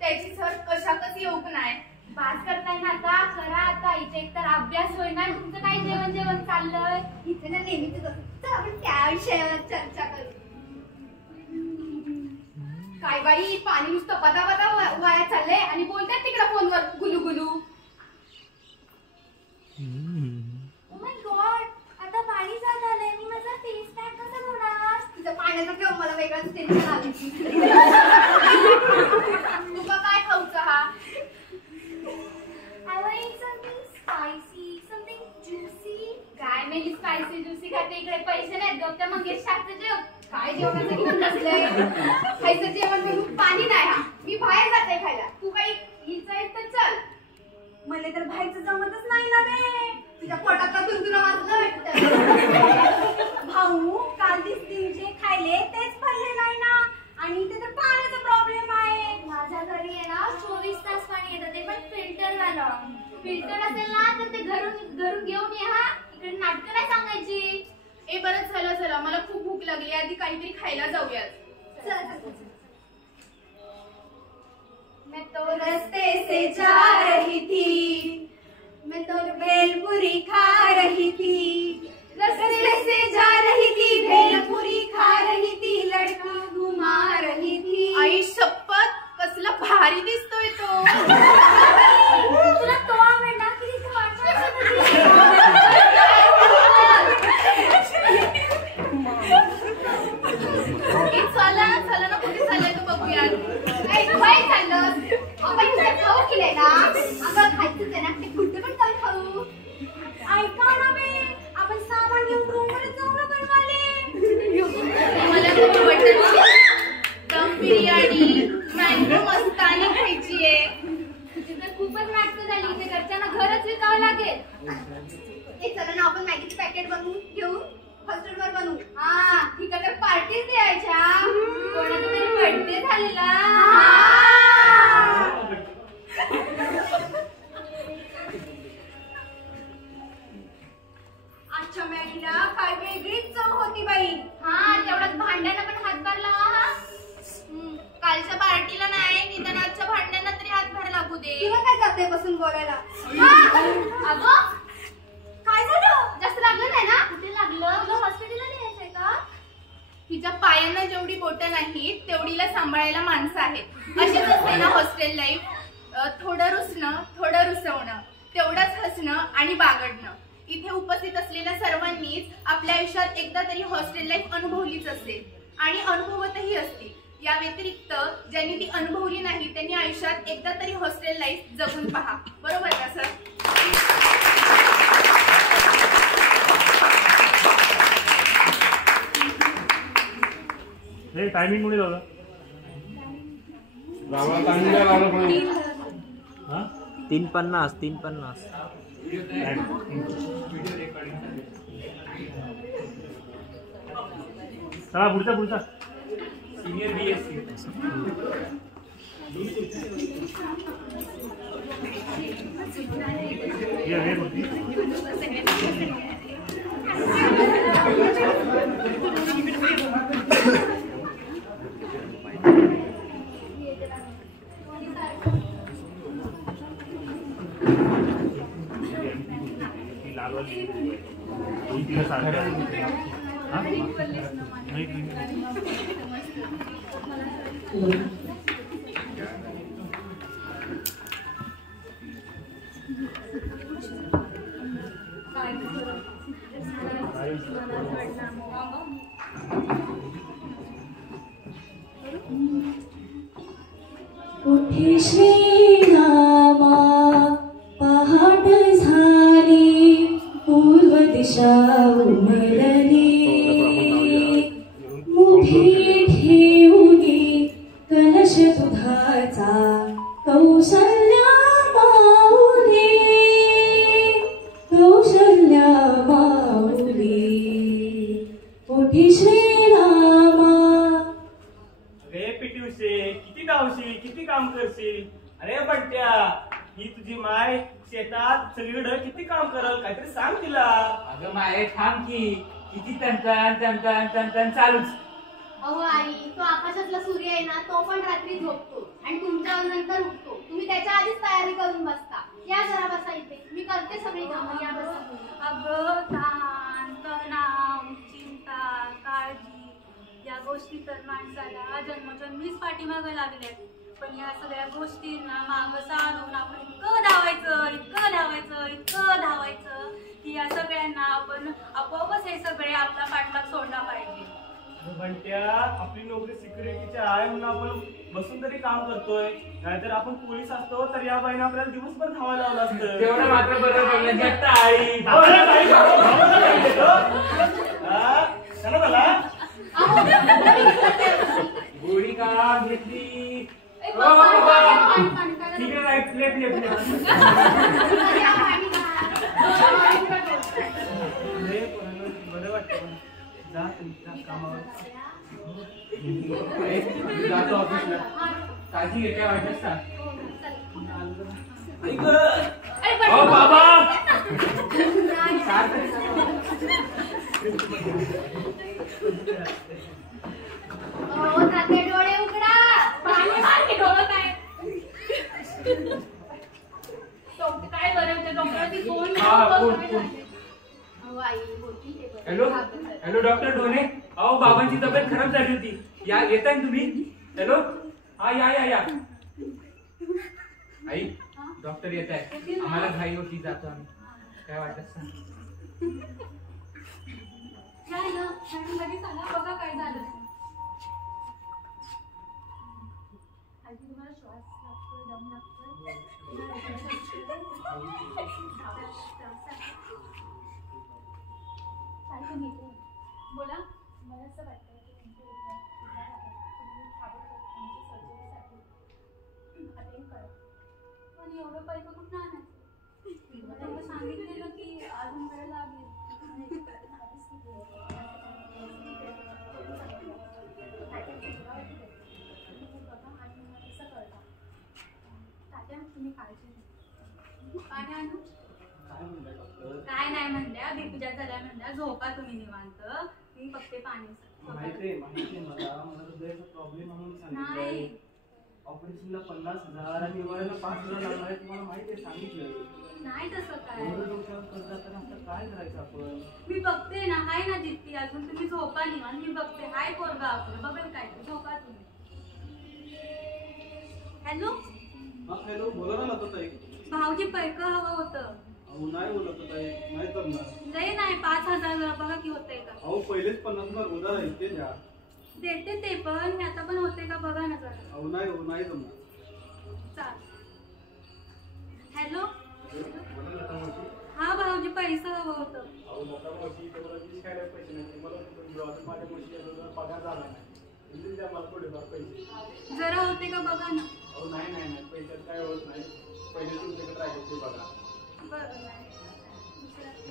त्याची सर कशा कशी येऊक नाही. बास करताय ना आता, खरा आता इथे एकतर अभ्यास होय ना, तुमचं काय जेवण चाललंय इथे ना नेहमीच असं. तर आपण त्या विषयावर चर्चा करू. काय बाई, पाणी नुसतं बदा बदा वाया चाललंय आणि बोलतात तिकडे फोनवर गुलू गुलू. ओ माय गॉड, आता पाणी जात आलंय, मी माझा फेस पॅक कसा होणार? तुझं पाण्याचं किंवा मला वेगळंच टेन्शन आलं. तुला काय खाऊचं हा? I want something spicy, something juicy. काय मेली स्पायसी ज्युसी खाते? इकडे पैसे नाहीत गप्त्या मंगेश शास्त्र जेव. काय जेवणाचं घेऊन बसलंय? खायचं जेवण म्हणून पाणी नाही. हा मी बाहेर जाते खायला, तू काही हिचं तर चल. मला तर बाहेरचं जमतच नाही ना बे. तुझ्या पोटात तुला वाचलं. भाऊ काल दिसतील जे खायले तेच खाल्ले नाही ना, आणि इथे तर पाण्याचा प्रॉब्लेम आहे. माझ्या घरी आहे ना 24 तास पाणी येतं, ते पण फिल्टर वालं. फिल्टर असेल ना तर ते घरून घेऊन ये. हा इकडे नाटकं नाही सांगायची. ए बरं चला चला, मला खूप भूक लागली, आधी काहीतरी खायला जाऊयात. चल. मैं तो रास्ते से जा रही थी, मैं तो भेलपुरी खा रही थी. रास्ते से जा रही थी, भेलपुरी खा रही थी, लड़का घुमा रही थी. आई शपथ, कसला भारी दिसतोय तो. तुला तो आवडला की तिथे चला चला ना, कुठे चाललंय तू बघूयात. काय चाललं? आपण इथे खाऊ केलंय ना, अगं खायचंच आहे ना, ते कुठे पण काय खाऊ. ऐका ना बे, आपण सामान घेऊन रूमवरच जाऊ ना बनवाले. मला खूप वाटतं दम बिर्याणी, मँगो मस्तानी खायची आहे. तुझी तर खूपच नाटकं झाली, इथे घरच्यांना घरच विकावं लागेल. हे चला ना, आपण मॅगीचे पॅकेट बनवून घेऊन हॉस्टेलवर बनवू. हा ठीक आहे, तर पार्टीज द्यायच्या. कोणाचा तरी बर्थडे झालेला. आजच्या मॅगीला काय वेगळीच चव होती बाई. हा तेवढाच भांड्याला पण हातभार लावा. हा कालच्या पार्टीला नाही, निदान आजच्या भांड्यांना तरी हातभार लागू दे. किंवा काय जाते बसून बोलायला. अगं काय झालं? जास्त लागलं नाही ना? कुठे लागलं? तुला हॉस्पिटलला न्यायचंय का? तिच्या पायांना जेवढी बोटं नाहीत तेवढीला सांभाळायला माणसं आहेत. अशीच असते ना हॉस्टेल लाईफ. थोडं रुसणं, थोडं रुसवणं, तेवढंच हसणं आणि बागडणं. इथे उपस्थित असलेल्या सर्वांनीच आपल्या आयुष्यात एकदा तरी हॉस्टेल लाईफ अनुभवलीच असेल आणि अनुभवतही असतील. या व्यतिरिक्त ज्यांनी ती अनुभवली नाही त्यांनी आयुष्यात एकदा तरी हॉस्टेल लाईफ जगून पहा. बरोबर का सर? हे टायमिंग कुठे लावलं? 3:50. चला पुढचा सीनियर बीएससी. कुठे श्रीरामा पहाट झाली पूर्व दिशा उमलली मुठी ठेवली कलश दुधाचा कौशल्या माऊली कौशल्या माऊली कुठे श्रीरामा. अरे पिटिवशे किती धावशील किती काम करशील. अरे बंट्या ही तुझी माय शेतात सगळीकडे किती काम करल काहीतरी सांग तिला. अगं माये थांब की किती तंतन तंतन तंतन चालूच. अहो आई तो आकाशातला सूर्य आहे ना तो पण रात्री झोपतो आणि तुमच्या नंतर उठतो. तुम्ही त्याच्या आधीच तयारी करून बसता. या जरा बसा इथे मी करते सगळी कामं. या बसा. अगं ताण तणाव चिंता काळजी या गोष्टी तर माणसाला जन्मजन्मीच पाठीमागं लागल्यात. पण या सगळ्या गोष्टींना मागं सारून आपण इतकं धावायचं की या सगळ्यांना आपण आपोआपच हे सगळे आपला पाठलाग सोडला पाहिजे. बंट्या आपली नोकरी सिक्युरिटीच्या आहे म्हणून आपण बसून तरी काम करतोय. नाहीतर आपण पोलीस असतो तर या बाईने आपल्याला दिवसभर धावायला लावलं असतं. तेवढं मात्र बरं पडलं जगता आई गोळी का घेतली. तिकडे राईट लेफ्ट लेफ्ट बरं वाटतं. जा कामावर जातो ऑफिसला. काळजी घे काय वाटत सांग. बाबा डोळे उघडा. डोळं काय बरं डॉक्टरची phone. Hello hello doctor Dhone. अहो बाबांची तब्येत खराब झाली होती. या येताय तुम्ही. हॅलो हा या आई डॉक्टर येत आहे. आम्हाला घाई होती जातो आम्ही. काय वाटत सांग. बघा काय झालं. तुम्हाला श्वास लागतोय दम लागतोय. बोला. मला असं वाटतं पण एवढं पैसे कुठं आणायचं. त्यांना सांगितलेलं की अजून वेळ लागेल. तुम्ही काळजी पाणी आणू. काय नाही म्हणल्या बीपीच्या झाल्या म्हणल्या झोपा तुम्ही निवांत. मी फक्त पाणी माहितीये मला हृदयाचा प्रॉब्लेम म्हणून सांगितलंय. ऑपरेशनला 50,000 आणि एवढ्याला 5,000 लागणार. तुम्हाला माहितीये सांगितलं नाही तसं काय. करतात आता काय करायचं आपण. मी बघते ना हाय ना दीप्ती अजून. तुम्ही झोपा निवांत. मी बघते हाय पोरगा आपलं बघेल काय. झोपा तुम्ही. हॅलो हॅलो बोला ना लताताई. भाऊजी पैका हवं होतं. अहो नाही बोलत ताई नाही जमणार. लय नाही 5,000 बघा की होतंय का. अहो पहिलेच 50,000 उधार आहे ते द्या. देते ते पण आता पण होते का बघा ना जरा. अहो नाही जमणार. चाल. हॅलो हा भाऊजी पैसा हवं होतं. अहो मोठा मोठी पैसे नाही मला माझ्या मोठी पगार झाला नाही. मला थोडेफार पैसे जरा होते का बघा ना. अहो नाही पैशात काय होत नाही. पहिले तुमच्याकडे राहिले ते बघा.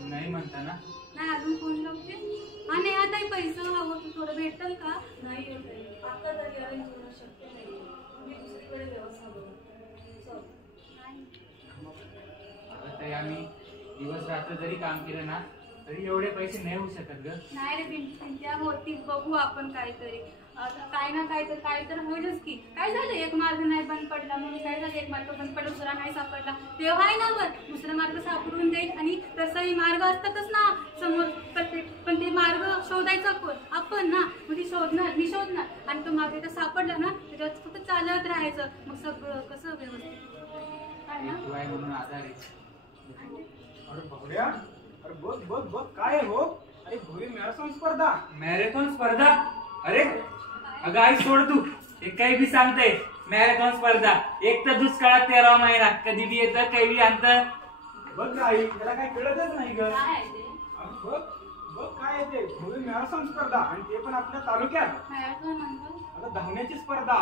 नाही म्हणता ना. नाही अजून फोन लावते. हा नाही आता पैसे हवं होतं थोडं भेटेल का. नाही आता तरी अरेंज होणं शक्य नाही. मी दुसरीकडे व्यवस्था बघतो. ताई आम्ही दिवस रात्र जरी काम केलं ना तरी एवढे पैसे नाही होऊ शकत ग. नाही रे पिंट्या होती बघू आपण काहीतरी. काय ना काय तर होईलच की. काय झालं एक मार्ग नाही बंद पडला म्हणून काय झालं. एक मार्ग बंद पडला दुसरा नाही सापडला तेव्हा आहे ना वर दुसरा मार्ग सापडून देईल. आणि तसंही मार्ग असतातच ना समोर प्रत्येक. पण ते मार्ग शोधायचा कोण आपण ना. मग ती मी शोधणार आणि तो मार्ग जर सापडला ना त्याच्यात फक्त चालत राहायचं. मग सगळं कसं व्यवस्थित म्हणून आधार आहे. अरे बघड्या अरे बघ काय हो अरे भव्य मॅरेथॉन स्पर्धा. मॅरेथॉन स्पर्धा? अरे अगं आई सोड तू, हे काही बी सांगते. मॅरेथॉन स्पर्धा एक तर दुष्काळात 13 महिना, कधी बी येतं काही बी आणतं. बघ आई, त्याला काय कळतच नाही ग. बघ बघ काय येते भव्य मॅरेथॉन स्पर्धा, आणि ते पण आपल्या तालुक्यात. आता धावण्याची स्पर्धा.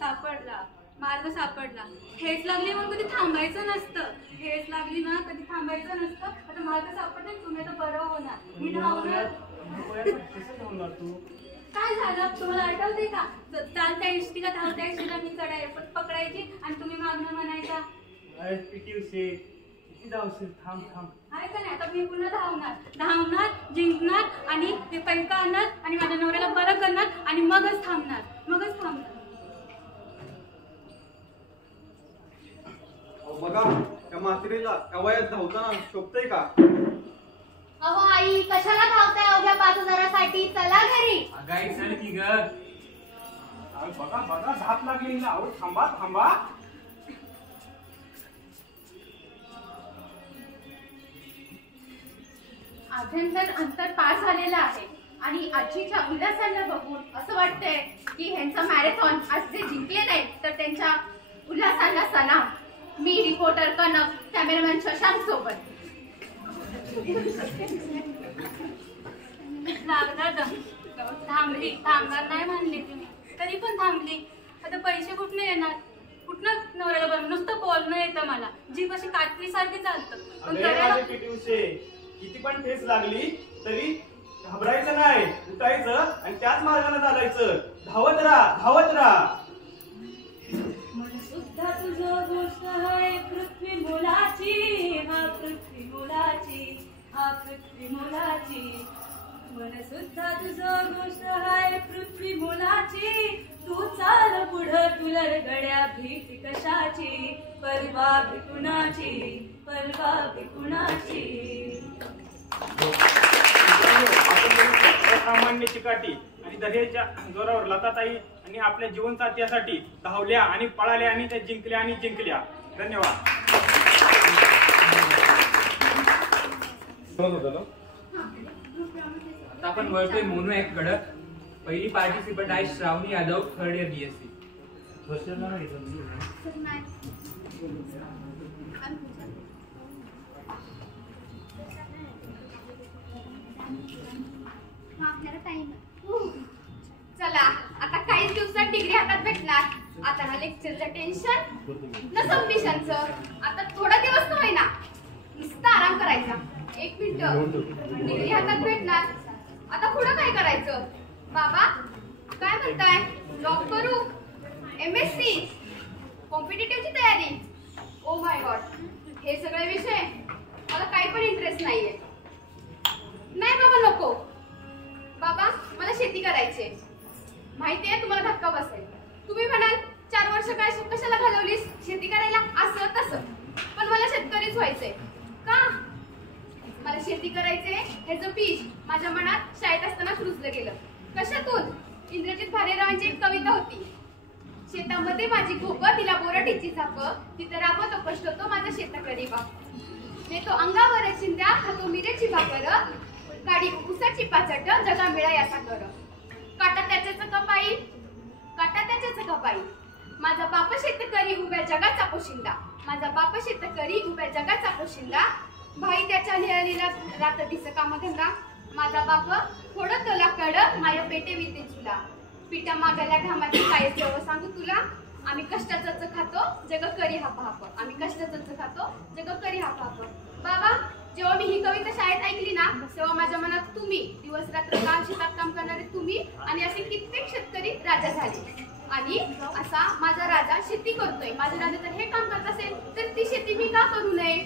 सापडला, मार्ग सापडला. ठेच लागली म्हणून कधी थांबायचं नसतं. ठेच लागली ना कधी थांबायचं नसतं. आता मार्ग सापडला, तुम्ही तर बरं होणार. मी धावणार. कसं धावणार तू? काय झालं तुम्हाला आठवते का? चालत्या इष्टीला धावत्या इष्टीला मी पकडायची आणि तुम्ही मागणं म्हणायचा. अरे पीटी उषे, किती धावशील? थांब थांब. आहे का नाही? आता मी पुन्हा धावणार, जिंकणार आणि ते पैका आणणार आणि माझ्या नवऱ्याला बरं करणार आणि मगच थांबणार. बघा त्या म्हातारीला त्या वयात धावताना शोभतय का? अहो आई, कशाला धावताय अवघ्या 5000साठी? चला घरी. गाई चल की ग. बघा बघा धाप लागली ना. अहो थांबा थांबा. आभ्यंतर अंतर पार झालेलं आहे आणि आजीच्या उल्हासाला बघून असं वाटतंय की ह्यांचा मॅरेथॉन आज जे जिंकले नाही तर त्यांच्या उल्हासाला सलाम. मी रिपोर्टर कनक, कॅमेरामॅन शशांक सोबत. थांबणार नाही म्हणले तुम्ही, तरी पण थांबली. आता पैसे कुठनं येणार? कुठनं नवऱ्याला बरं? नुसतं बोलणं येतं मला. जीभ अशी काटली सारखी चालतं. पण करायला किती पण ठेच लागली तरी घाबरायचं नाही, उठायचं आणि त्याच मार्गाने चालायचं. धावत राहा. मन सुद्धा तुझं गोष्ट आहे पृथ्वी मुलाची, हा पृथ्वी मुलाची. मन सुद्धा तुझं गोष्ट आहे पृथ्वी मुलाची. तू चाल पुढं, तुला गड्या भीती कशाची? परवा कुणाची. सामान्य चिकाटी आणि दर्याच्या जोरावर लताताई आणि आपल्या जीवनसाथीसाठी धावल्या आणि पळाल्या आणि त्या जिंकल्या. धन्यवाद. आता आपण वळतोय मोनो एक कडक. पहिली पार्टिसिपंट आहे श्रावणी यादव, 3rd year BSc. चला आता काहीच दिवसात डिग्री हातात भेटणार. आता ना लेक्चरचं टेन्शन ना सबमिशनचं. आता थोडा दिवस का होईना नुसतं आराम करायचा. 1 मिनिट, डिग्री हातात भेटणार. आता पुढं काय करायचं? बाबा काय म्हणताय? जॉब करू? MSc? कॉम्पिटिटिव्हची तयारी? ओ माय गॉड, हे सगळे विषय मला काही पण इंटरेस्ट नाहीये. नाही बाबा नको. बाबा मला शेती करायची. माहितीये तुम्हाला धक्का बसेल. तुम्ही म्हणाल 4 वर्ष काय कशाला घालवलीस शेती करायला? असं तसं. पण मला शेतकरीच व्हायचंय. का? मला शेती करायचे ह्याचं बीज माझ्या मनात शाळेत असताना रुजलं गेलं. कशातून? इंद्रजित भालेरावांची एक कविता होती. शेतामध्ये माझी गोप, तिला बोराटीची झाप, तिथं राबतो कष्ट तो माझा शेतकरी बाप. नेतो अंगावर चिंध्या, खातो मिरेची भाकर, काडी उसाची पाचट, जगा मिळा याचा कर. काटा त्याच्याच कपाई, माझा बाप शेतकरी उभ्या जगाचा पोशिंदा. भाई त्याच्या लिहिलेला रात दिस कामधंदा. माझा बाप थोडं तोला कड, माय पेटे विते चुला. पिठा मागायला घामाची काय सेव सांगू तुला. आम्ही कष्टाच खातो जग करी हाप. बाबा जेव्हा मी ही कविता शाळेत ऐकली ना तेव्हा माझ्या मनात तुम्ही, दिवस रात्र काम शेतात काम करणारे तुम्ही आणि असे कित्येक शेतकरी राजा झाले. आणि असा माझा राजा शेती करतोय. माझा राजा जर हे काम करत असेल तर ती शेती मी का करू नये?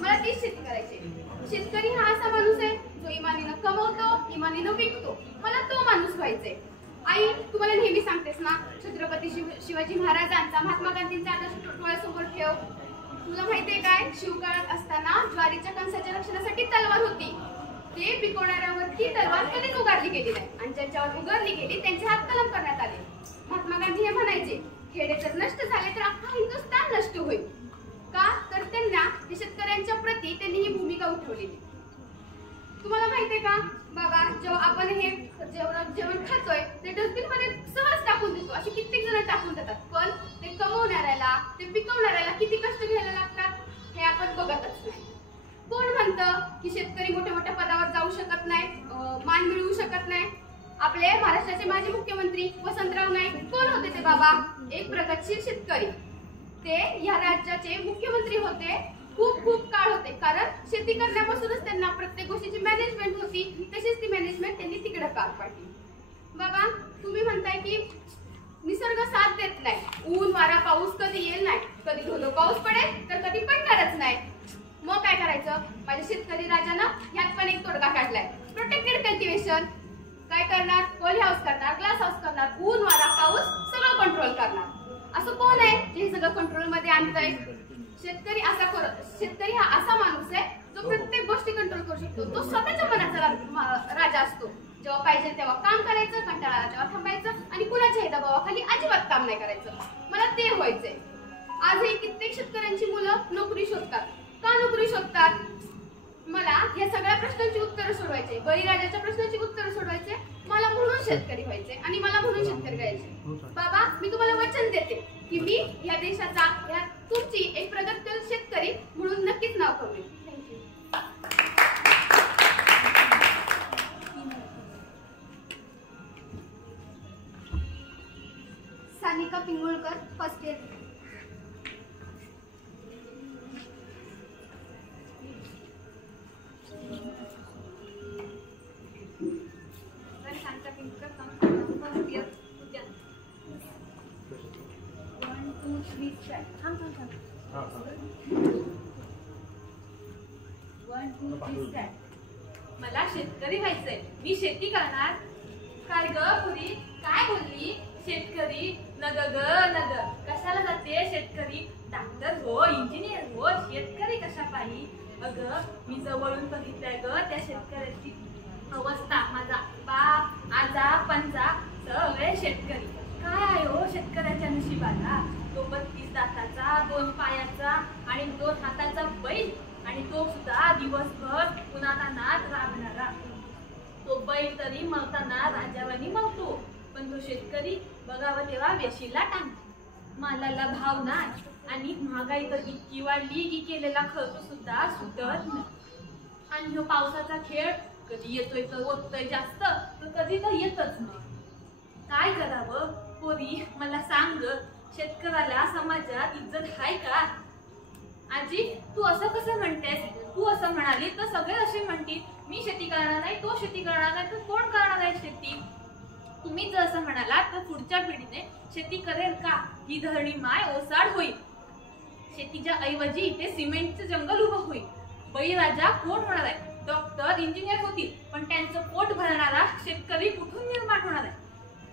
मला तीच शेती करायची. शेतकरी हा असा माणूस आहे जो इमानीनं कमवतो, इमानीनं विकतो. मला तो माणूस व्हायचंय. आई तुम्हाला नेहमी सांगतेस ना छत्रपती शिवाजी महाराजांचा, महात्मा गांधींचा आदर्श डोळ्यासमोर ठेव. तुला माहितीये काय? शिवकाळात असताना ज्वारीच्या कणसाच्या रक्षणासाठी तलवार होती. ते पिकवणाऱ्यावरती तलवार कधीच उगारली गेली नाही आणि ज्यांच्यावर उगारली गेली त्यांचे हात कलम करण्यात आले. महात्मा गांधी हे म्हणायचे खेडे जर नष्ट झाले तर अख्खा हिंदुस्थान नष्ट होईल. का? तर त्यांना शेतकऱ्यांच्या प्रती त्यांनी ही भूमिका उठवलेली. तुम्हाला माहितीये का बाबा, जेव्हा आपण हे जेवण खातोय ते डस्टबिन मध्ये सहज टाकून देतो, असे कित्येक जण टाकून देतात, पण ते कमवणाऱ्याला, ते पिकवणाऱ्याला किती कष्ट घ्यायला लागतात हे आपण बघतच नाही. कोण म्हणतं की शेतकरी मोठ्या मोठ्या पदावर जाऊ शकत नाही, मान मिळवू शकत नाही? आपले महाराष्ट्राचे माजी मुख्यमंत्री वसंतराव नाईक कोण होते ते बाबा? एक प्रगतशील शेतकरी. ते या राज्याचे मुख्यमंत्री होते, खूप खूप काळ होते, कारण शेती करण्यापासूनच त्यांना प्रत्येक गोष्टीची मॅनेजमेंट होती, तशीच ती मॅनेजमेंट त्यांनी तिकडे पार पाडली. बाबा, तुम्ही म्हणताय की निसर्ग साथ देत नाही, ऊन वारा पाऊस कधी येईल नाही, कधी धोधो पाऊस पडेल तर कधी पडणारच नाही. मग काय करायचं? माझ्या शेतकरी राजानं यात पण एक तोडगा काढलाय, प्रोटेक्टेड कल्टिवेशन. काय करणार? पॉली हाऊस करणार, ग्लास हाऊस करणार, ऊन वारा पाऊस सगळं कंट्रोल करणार. असं कोण आहे जे हे सगळं कंट्रोल मध्ये आणतंय? शेतकरी शेतकरी हा असा माणूस आहे जो प्रत्येक गोष्टी कंट्रोल करू शकतो. तो स्वतःच्या मनाचा राजा असतो. जेव्हा पाहिजे तेव्हा काम करायचं, कंटाळा जेव्हा थांबायचं, आणि कुणाच्याही दबावाखाली अजिबात काम नाही करायचं. मला ते व्हायचंय. आजही कित्येक शेतकऱ्यांची मुलं नोकरी शोधतात. का नोकरी शोधतात? मला या सगळ्या प्रश्नांची उत्तरं सोडवायचे, बळीराजाच्या प्रश्नांची उत्तरं सोडवायचे, मला म्हणून शेतकरी व्हायचे आणि मला म्हणून शेतकरी करायचे. बाबा, मी तुम्हाला वचन देते की मी या देशाचा, या तुमची एक प्रगतशील शेतकरी म्हणून नक्कीच नाव करेन. Thank you. Sanika Pingulkar, first year. मला शेतकरी व्हायचंय, मी शेती करणार. काय ग पुरी, काय बोलली? शेतकरी नग ग नग, कशाला जाते शेतकरी? डॉक्टर हो, इंजिनियर हो, शेतकरी कशा पाहिजे? अगं, मी जवळून बघितलंय ग त्या शेतकऱ्याची अवस्था. माझा बाप, आजा, पंजा सगळे शेतकरी. काय आहे हो शेतकऱ्याच्या नशिबाला? तो 32 दाताचा, 2 पायाचा आणि 2 हाताचा बैल, आणि तो सुद्धा दिवसभर उन्हातानात राबणारा. तो बैल तरी मळताना राजावानी मळतो, पण तो शेतकरी बघावं तेव्हा वेशीला टांगतो. मालाला भाव नाही, आणि महागाई तर इतकी वाढली की केलेला खर्च सुद्धा सुटत नाही. आणि तो पावसाचा खेळ कधी येतोय तर ओततोय जास्त, तर कधी तर येतच नाही. काय करावं पोरी, मला सांग. शेतकऱ्याला समाजात इज्जत आहे का? आजी, तू असं कसं म्हणतेस? तू असं म्हणाली तर सगळे असे म्हणतील, मी शेती करणार नाही, तो शेती करणार नाही, तर कोण करणार आहे शेती? तुम्ही जर असं म्हणालात तर पुढच्या पिढीने शेती करेल का? ही धरणी माय ओसाड होईल. शेतीच्या ऐवजी इथे सिमेंटचं जंगल उभं होईल. बळीराजा कोण होणार आहे? डॉक्टर, इंजिनियर होतील, पण त्यांचं पोट भरणारा शेतकरी कुठून निर्माण होणार आहे?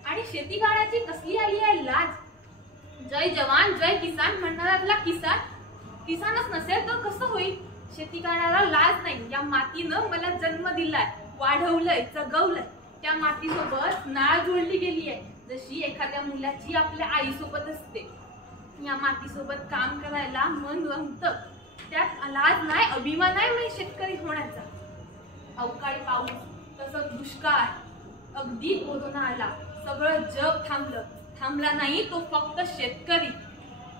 आणि शेती करण्याची कसली आली आहे लाज? जय जवान जय किसान म्हणणाऱ्याला किसानच नसेल तर कसं होईल? शेती करण्याला लाज नाही. या मातीनं मला जन्म दिलाय, वाढवलंय, जगवलंय. त्या मातीसोबत नाळ जोडली गेली आहे, जशी एखाद्या मुलाची आपल्या आईसोबत असते. या मातीसोबत काम करायला मन रमतं. त्यात लाज नाही, अभिमान नाही म्हणजे शेतकरी होण्याचा. अवकाळी पाऊस, तसं दुष्काळ, अगदी कोरोना आला, सगळं जग थांबला नाही तो फक्त शेतकरी.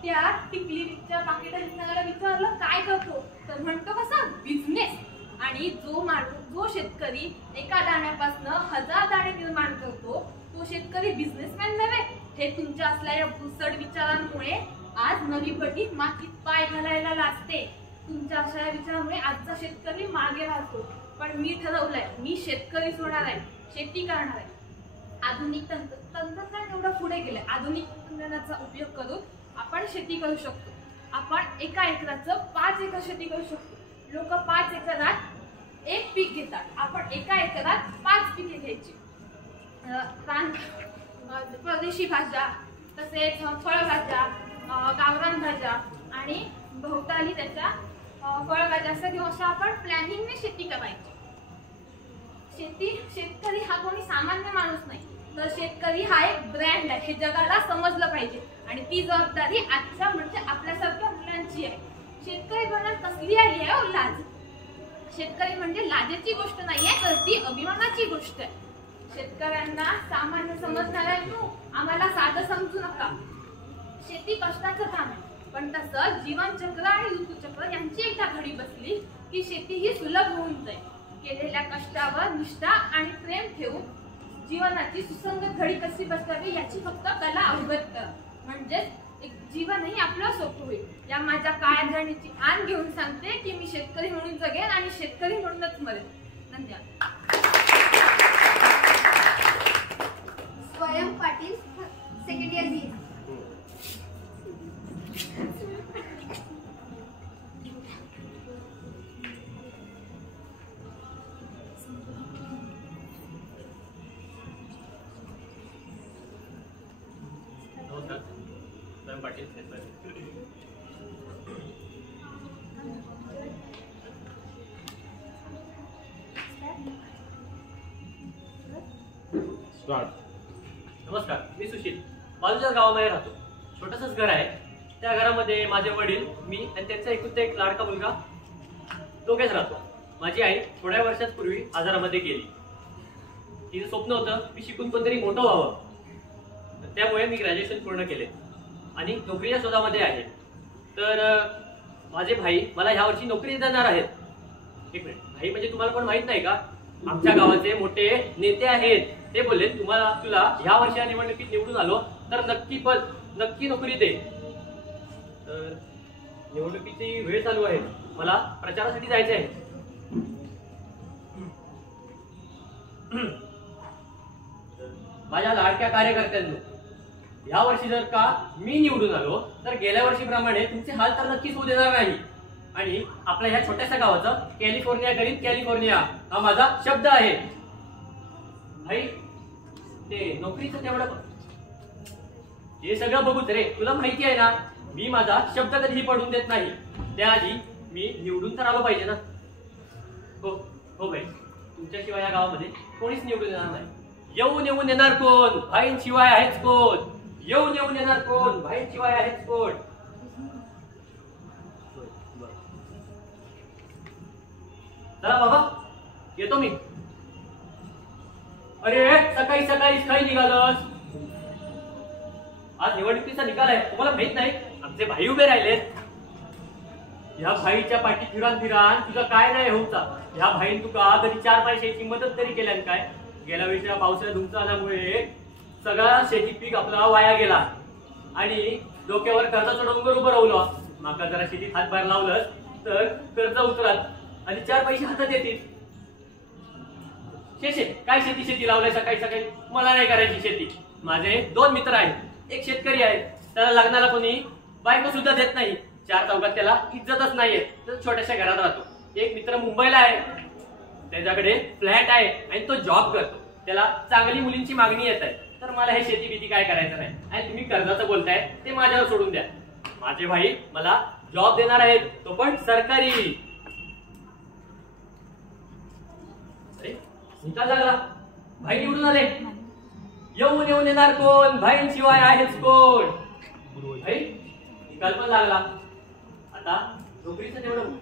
त्या टिकलीच्या पाकिटात विचारलं काय करतो, तर म्हणतो कसा बिझनेस. आणि जो शेतकरी एका दाण्यापासून 1000 दाणे निर्माण करतो तो शेतकरी बिझनेसमॅन नव्हे. हे तुमच्या असलेल्या भुसड विचारांमुळे आज नवी पिढी मातीत पाय घालायला लागते. तुमच्या अशा विचारामुळे आजचा शेतकरी मागे राहतो. पण मी ठरवलंय, मी शेतकरी होणार आहे, शेती करणार आहे. आधुनिक तंत्रज्ञान एवढं पुढे गेलंय, आधुनिक तंत्रज्ञानाचा उपयोग करून आपण शेती करू शकतो. आपण एका एकराचं 5 एकर शेती करू शकतो. लोक 5 एकरात 1 पीक घेतात, आपण एका एकरात 5 पिके घ्यायची. परदेशी भाज्या, तसेच फळभाज्या, गावरान भाज्या आणि भोवताली त्याच्या फळभाज्या असं घेऊन असं आपण प्लॅनिंगने शेती करायची. शेतकरी हा कोणी सामान्य माणूस नाही, तर शेतकरी हा एक ब्रँड आहे. हे जगाला समजलं पाहिजे आणि ती जबाबदारी आजच्या म्हणजे आपल्यासारख्या मुलांची आहे. शेतकरी बनण्यात कसली आली आहे लाज? शेतकरी म्हणजे लाजेची गोष्ट नाहीये तर ती अभिमानाची गोष्ट आहे. शेतकऱ्यांना सामान्य समजणाऱ्यांनो आम्हाला साधं समजू नका. शेती कष्टाचं काम आहे, पण तसं जीवनचक्र आणि ऋतुचक्र यांची एकदा घडी बसली की शेती ही सुलभ होऊन जाईल. केलेल्या कष्टावर निष्ठा आणि प्रेम ठेवून जीवनाची सुसंगत घडी कशी बसवावी याची फक्त कला अवगत करा, म्हणजेच एक जीवनही आपलं सोपं होईल. या माझ्या काळजळणीची आण घेऊन सांगते की मी शेतकरी म्हणून जगेन आणि शेतकरी म्हणूनच मरेन. धन्यवाद. स्वयं पाटील, सेकंड इयर बी. नमस्कार, स्वयं पाटील. नमस्कार, मी सुशील. बाजूच्याच गावामध्ये राहतो. छोटसच घर आहे. त्या घरामध्ये माझे वडील, मी आणि त्यांचा एकुलता एक लाडका मुलगा दोघेच राहतो. माझी आई थोड्या वर्षांपूर्वी आजारामध्ये गेली. तिचं स्वप्न होतं मी शिकून कोणतरी मोठं व्हावं. त्यामुळे मी ग्रॅज्युएशन पूर्ण केले आणि नोकरीच्या शोधामध्ये आहे. तर माझे भाई मला ह्या वर्षी नोकरी देणार आहेत. एक मिनिट, भाई म्हणजे तुम्हाला पण माहित नाही का? आमच्या गावाचे मोठे नेते आहेत. ते बोलले तुला ह्या वर्षी निवडणुकीत निवडून आलो तर नक्की नोकरी दे. तर निवडणुकीची वेळ चालू आहे, मला प्रचारासाठी जायचे आहे. माझ्या लाडक्या कार्यकर्त्यांनो, या वर्षी जर का मी निवडून आलो तर गेल्या वर्षीप्रमाणे तुमचे हाल तर नक्कीच होऊ देणार नाही. आणि आपल्या ह्या छोट्याशा गावाचं कॅलिफोर्निया करीन कॅलिफोर्निया हा माझा शब्द आहे. भाई ते नोकरीचं तेवढं हे सगळं बघूच रे, तुला माहिती आहे ना मी माझा शब्द कधीही पडून देत नाही. त्याआधी मी निवडून तर आलो पाहिजे ना. हो हो भाई, तुमच्याशिवाय या गावामध्ये कोणीच निवडून येणार नाही. येऊन येणार कोण? भाईंशिवाय आहेच कोण? येऊन येणार कोण? भाईंशिवाय आहेच कोण? चला बाबा, येतो मी. अरे सकाळी काही निघालस? आज निवडणुकीचा निकाल आहे, तुम्हाला माहित नाही? आमचे भाई उभे राहिलेत. ह्या भाईच्या पाठी फिरान तुझा काय नाही होता. ह्या भाईन तुका कधी 4 पैशाची मदत तरी केल्यान काय? गेल्या वेळेच्या पावसाळ्यात धुमचा आल्यामुळे सगळा शेती पीक आपला वाया गेला आणि डोक्यावर कर्जाचं डोंगर उभं राहिलं. माका जरा शेतीत हातभार लावलं तर कर्ज उतरत आणि 4 पैसे हातात येतील. काय शेती लावलंय सकाळी? मला नाही करायची शेती. माझे 2 मित्र आहेत. एक शेतकरी आहे, त्याला लग्नाला कोणी बायको सुद्धा देत नाही. 4 चौकात त्याला इज्जतच नाहीये. तर छोट्याशा घरात राहतो. एक मित्र मुंबईला आहे, त्याच्याकडे फ्लॅट आहे आणि तो जॉब करतो. त्याला चांगली मुलींची मागणी येत आहे. तर मला हे शेती भीती काय करायचं नाही. आणि तुम्ही कर्जाचं बोलताय ते माझ्यावर सोडून द्या. माझे भाई मला जॉब देणार आहेत, तो पण सरकारी. निकाल लागला, भाई निवडून आले. येऊन येणार कोण? भाईंशिवाय आहेच कोण? भाई निकाल पण लागला. आता नोकरीचं तेवढं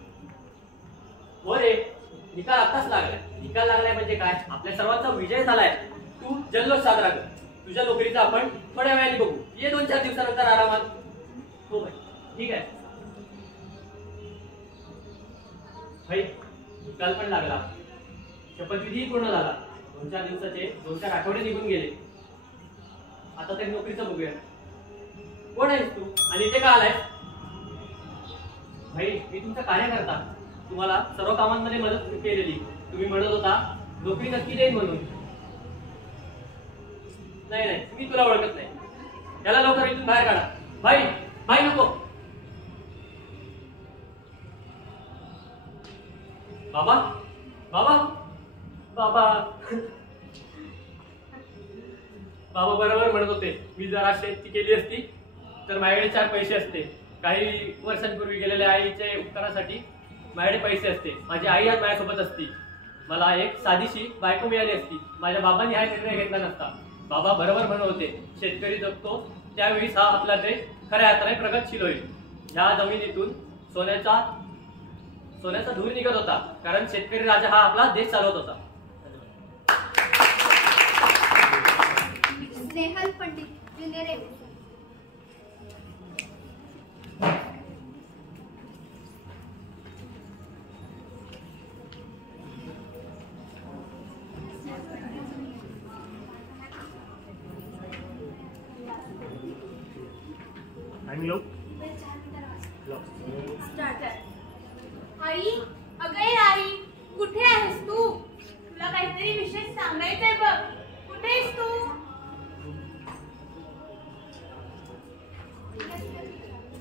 हो रे, निकाल आताच लागलाय. निकाल लागलाय म्हणजे काय? आपल्या सर्वांचा विजय झालाय. तू जल्लोष साजरा कर. तुझ्या नोकरीचा आपण थोड्या वेळाने बघू. ये 2-4 दिवसानंतर आरामात. हो भाई, ठीक आहे. भाई निकाल पण लागला, शपथविधीही पूर्ण झाला. 2-4 दिवसाचे 2-4 आठवडे निघून गेले. आता तरी नोकरीचं बघूया. कोण आहेस तू आणि इथे का आलाय? भाई मी तुमचा कार्यकर्ता, तुम्हाला सर्व कामांमध्ये मदत केलेली. तुम्ही म्हणत होता नोकरी नक्की देईन म्हणून. नाही मी तुला ओळखत नाही. त्याला लवकर इथून बाहेर काढा. भाई नको. बाबा बरोबर म्हणत होते. मी जर शेती केली असती तर माझ्याकडे 4 पैसे असते. काही वर्षांपूर्वी गेलेल्या आईच्या उपकारासाठी माझ्याकडे पैसे असते. माझी आई आज माझ्यासोबत असती. मला एक साधीशी बायको मिळाली असती. माझ्या बाबांनी हा निर्णय घेतला नसता. बाबा बरोबर म्हणत होते, शेतकरी जगतो त्यावेळीच हा आपला देश खऱ्या अर्थाने प्रगतशील होईल. ह्या जमिनीतून सोन्याचा धूर निघत होता, कारण शेतकरी राजा हा आपला देश चालवत होता. Snehal Pandit, junior M. आई, अगं आई, कुठे आहेस तू? तुला काहीतरी विशेष सांगायचंय बघ. कुठे आहेस तू?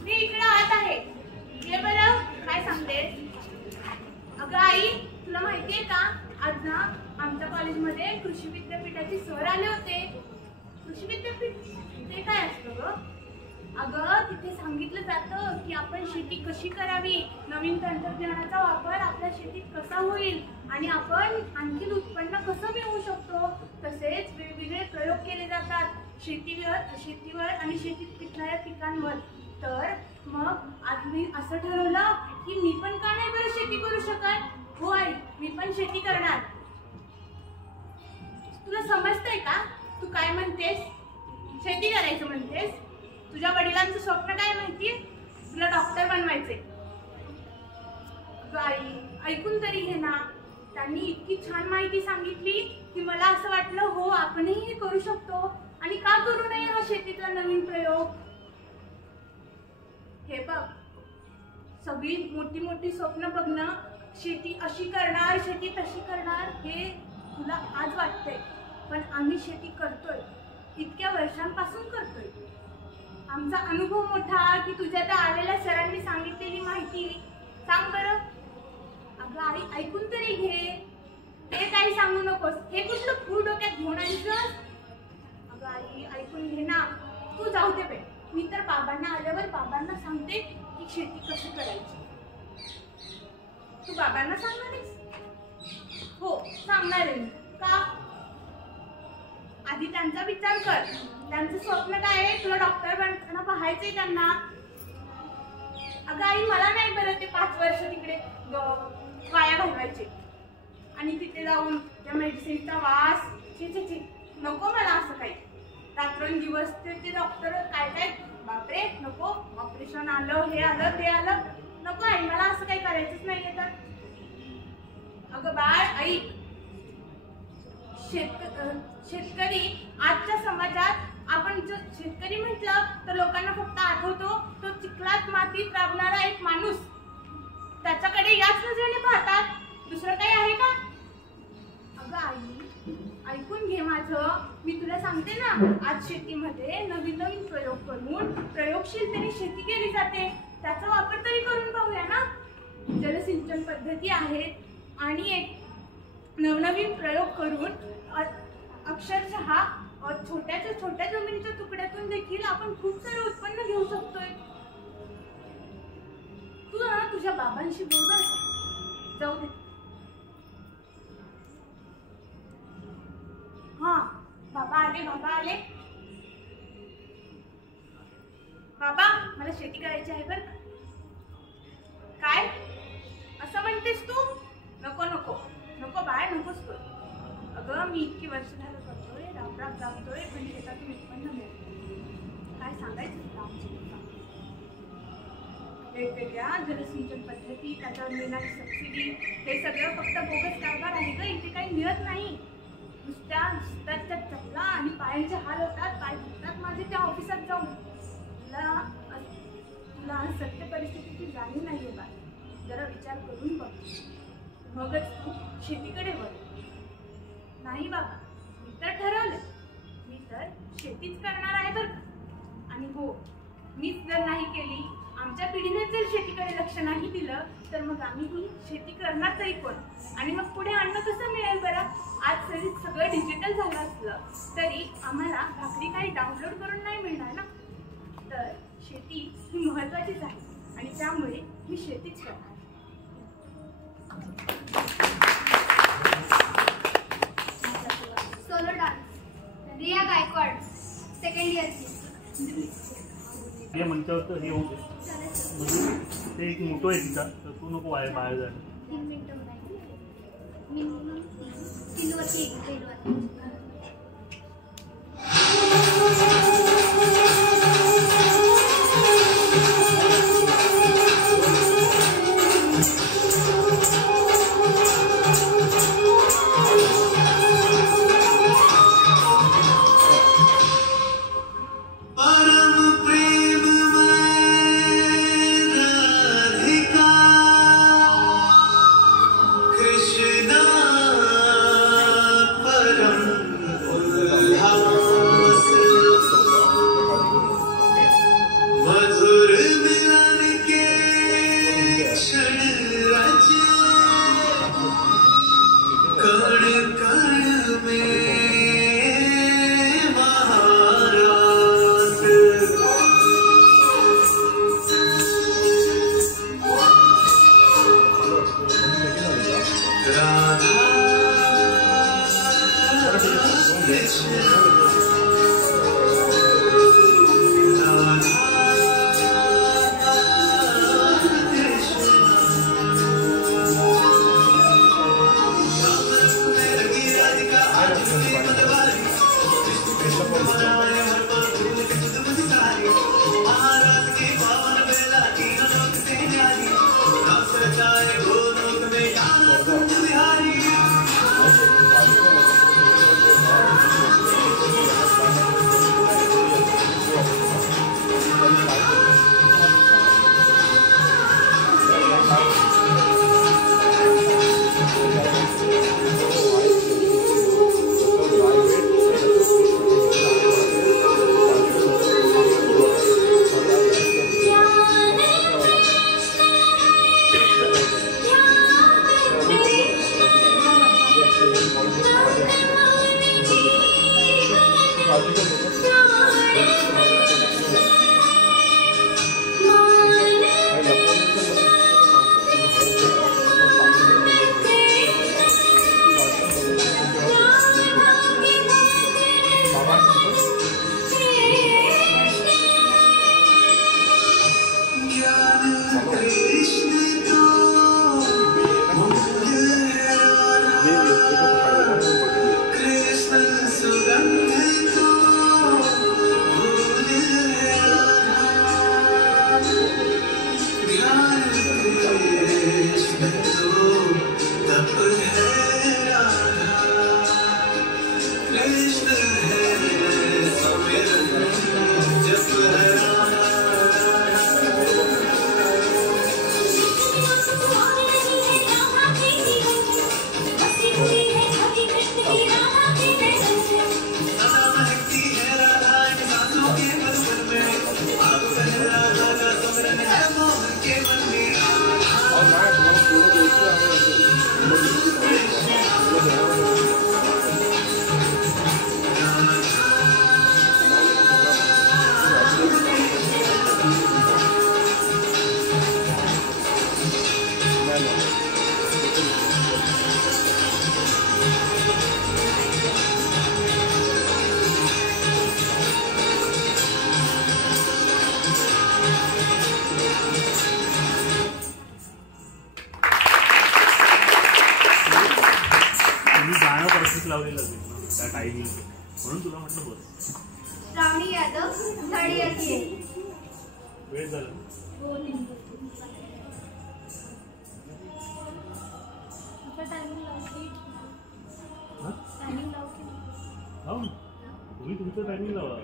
मी इकडे आत आहे. ये बरं, काय सांगतेस? अगं आई, तुला माहितीये का, आज ना आमच्या कॉलेजमध्ये कृषी विद्यापीठाचे सर आले होते. कृषी विद्यापीठ ते काय असतं ग? अगं, तिथे सांगितलं जातं की आपण शेती कशी करावी, नवीन तंत्रज्ञानाचा वापर आपल्या शेतीत कसा होईल आणि आपण आणखी उत्पन्न कसं मिळवू शकतो. तसेच वेगवेगळे प्रयोग केले जातात शेतीवर आणि शेतीत पिकणाऱ्या पिकांवर. तर मग आज मी असं ठरवलं की मी पण का नाही बरं शेती करू शकत. हो आई, मी पण शेती करणार. तुला समजतंय का तू काय म्हणतेस? शेती करायचं म्हणतेस? तुझ्या वडिलांचं स्वप्न काय माहितीये? तुला डॉक्टर बनवायचे. आई, ऐकून तरी घे ना. त्यांनी इतकी छान माहिती सांगितली की मला असं वाटलं, हो आपणही हे करू शकतो आणि का करू नये हा शेतीतला नवीन प्रयोग. हे बघ, सगळी मोठी मोठी स्वप्न बघणं, शेती अशी करणार, शेती तशी करणार, हे तुला आज वाटतंय, पण आम्ही शेती करतोय, इतक्या वर्षांपासून करतोय. आमचा अनुभव मोठा की तुझ्या त्या आलेल्या सरांनी सांगितलेली माहिती. सांग बरं. अगं आई, ऐकून तरी घे. ते काही सांगू नकोस. हे कुठलं फूल डोक्यात घेऊन आलीस? अगं आई, ऐकून घे ना. तू जाऊ दे बे. मी तर बाबांना आल्यावर बाबांना सांगते की शेती कशी करायची. तू बाबांना सांगणार आहेस? हो, सांगणार आहे. का? आधी त्यांचा विचार कर. त्यांचं स्वप्न काय आहे? तुला डॉक्टर बनताना पाहायचंय त्यांना. अगं आई, मला नाही बरं ते 5 वर्ष तिकडे वाया घालवायचे आणि तिथे जाऊन त्या मेडिसिनचा वास. छे छे छे, नको मला असं काही. रात्रंदिवस ते डॉक्टर काय काय, बापरे नको. ऑपरेशन आलं, हे आलं, ते आलं. नको आई, मला असं काही करायचंच नाहीये. तर अगं बाळ, आई, शेतकरी आजच्या समाजात आपण जर शेतकरी म्हटलं तर लोकांना फक्त आठवतो तो चिखलात मातीत राबणारा एक माणूस. त्याच्याकडे याच नजरेने पाहतात. दुसरं काही आहे का? अगं आई, ऐकून घे माझं. मी तुला सांगते ना, आज शेतीमध्ये नवीन नवीन प्रयोग करून प्रयोगशीलतेने शेती केली जाते. त्याचा वापर तरी करून पाहूया ना. जलसिंचन पद्धती आहेत आणि एक नवनवीन प्रयोग करून अक्षरशः छोट्याच्या छोट्या जमिनीच्या तुकड्यातून देखील आपण खूप सारं उत्पन्न घेऊ शकतोय. तू ना तुझ्या बाबांशी बोल बरं का. जाऊ दे. हा, बाबा आले, बाबा आले. बाबा, मला शेती करायची आहे बरं. काय असं म्हणतेस तू? नको नको नको बाळ, नकोच कर. अगं, मी इतकी वर्ष झालं करतोय, राबराब जातोय, पण शेतातून उत्पन्न मिळत. काय सांगायचं आमची. वेगवेगळ्या जलसिंचन पद्धती, त्याच्यावर मिळणारी सबसिडी, हे सगळं फक्त बोगस कारभार आहे ग. इथे काही मिळत नाही. नुसत्या चपला आणि पायांचे हाल होतात, पाय दुखतात माझे त्या ऑफिसात जाऊन. तुला सत्य परिस्थितीची जाणीव नाहीये बा. जरा विचार करून बघ, मगच तू शेतीकडे वळ. नाही बाबा, मी तर ठरवलं, मी तर शेतीच करणार आहे बरं. आणि हो, मीच जर नाही केली, आमच्या पिढीने जर शेतीकडे लक्ष नाही दिलं, तर मग आम्ही ही शेती करणार तरी कोण? आणि मग पुढे अन्न कसं मिळेल बरं? आज जरी सगळं डिजिटल झालं असलं तरी आम्हाला भाकरी काही डाउनलोड करून नाही मिळणार ना. तर शेती ही महत्वाचीच आहे आणि त्यामुळे मी शेतीच करणार. Solo dance, Riya Gaikwad, second year. या मंचावर हे होते म्हणजे ते एक मोठं आहे तिचा, तर तू नको बाहेर जायला. 3 मिनिटं मिनिमम 3 वरती लावलेलं त्या टायमिंग म्हणून तुला म्हटलं बस. श्रावणी यादव थर्ड इयर की वेळ झाला. तुम्ही तुमचं टायमिंग लावा.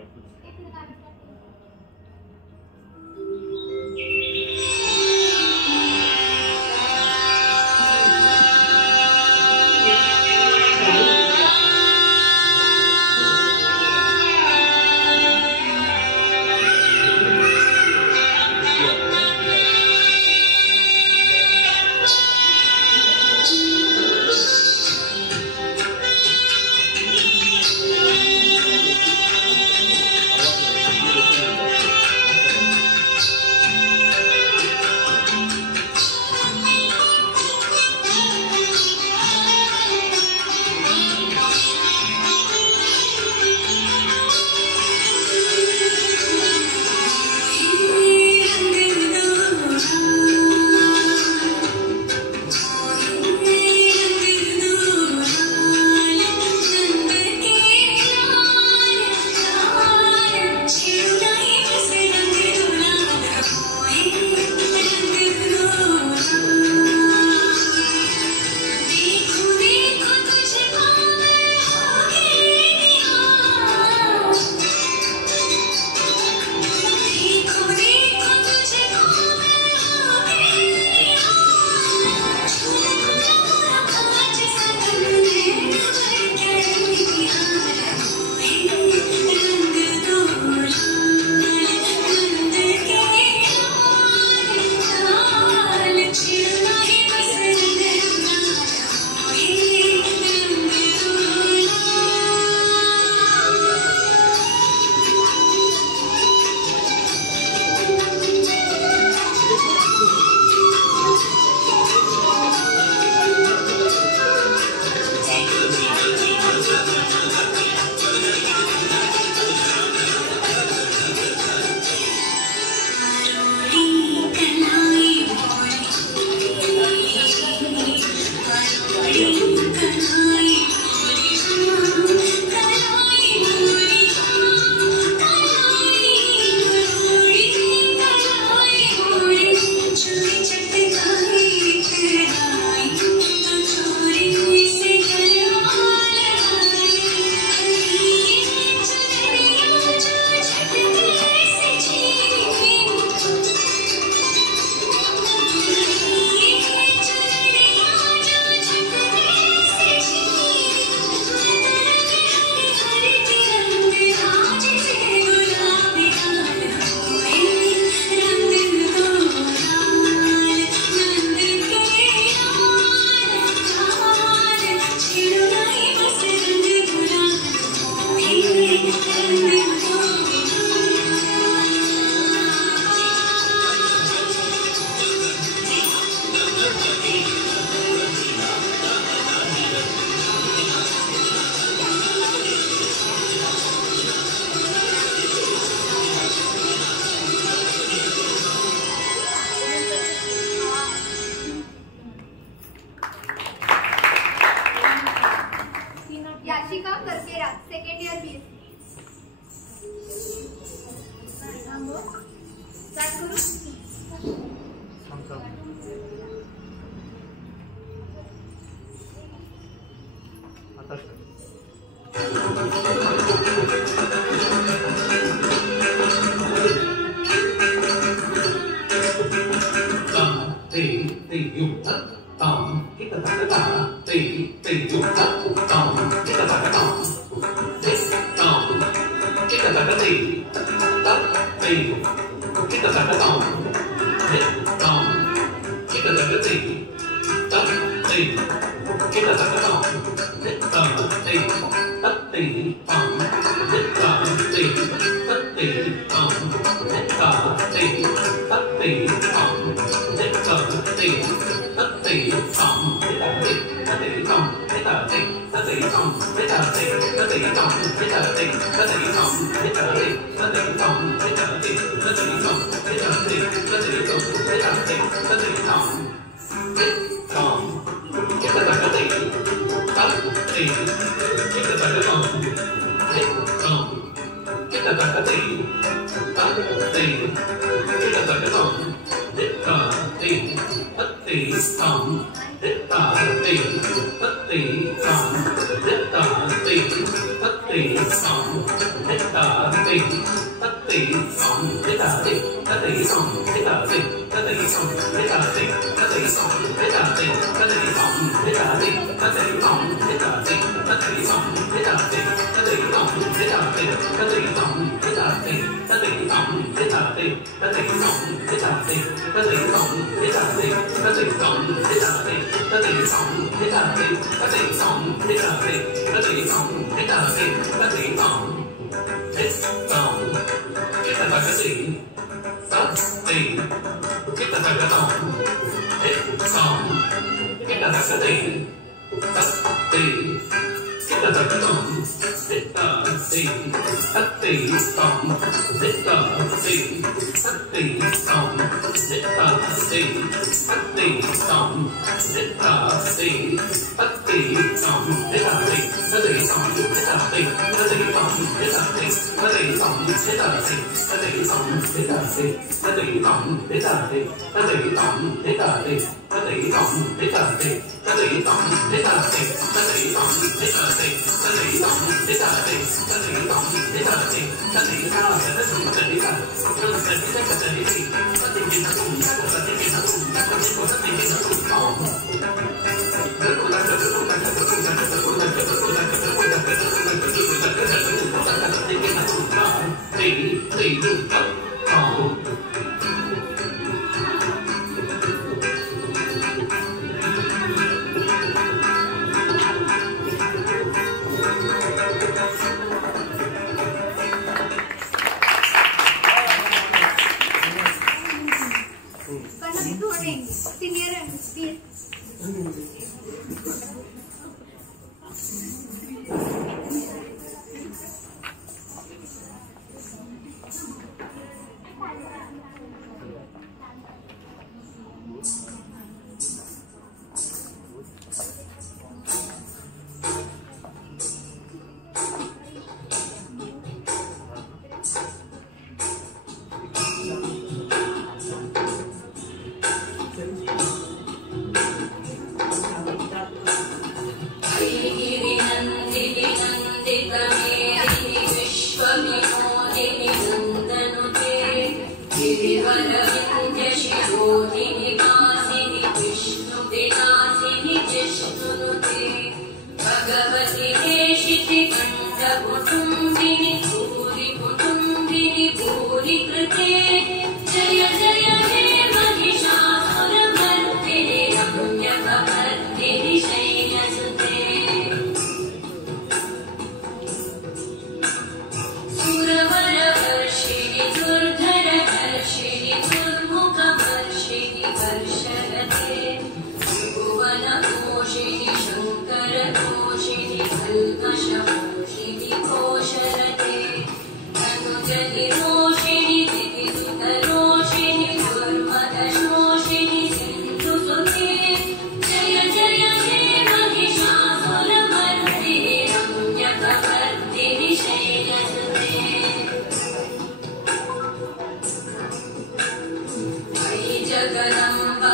जगदम्ब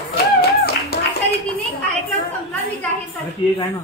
अशा रीतीने कार्यक्रम संपला मी जाहीर करते. ती एक आहे ना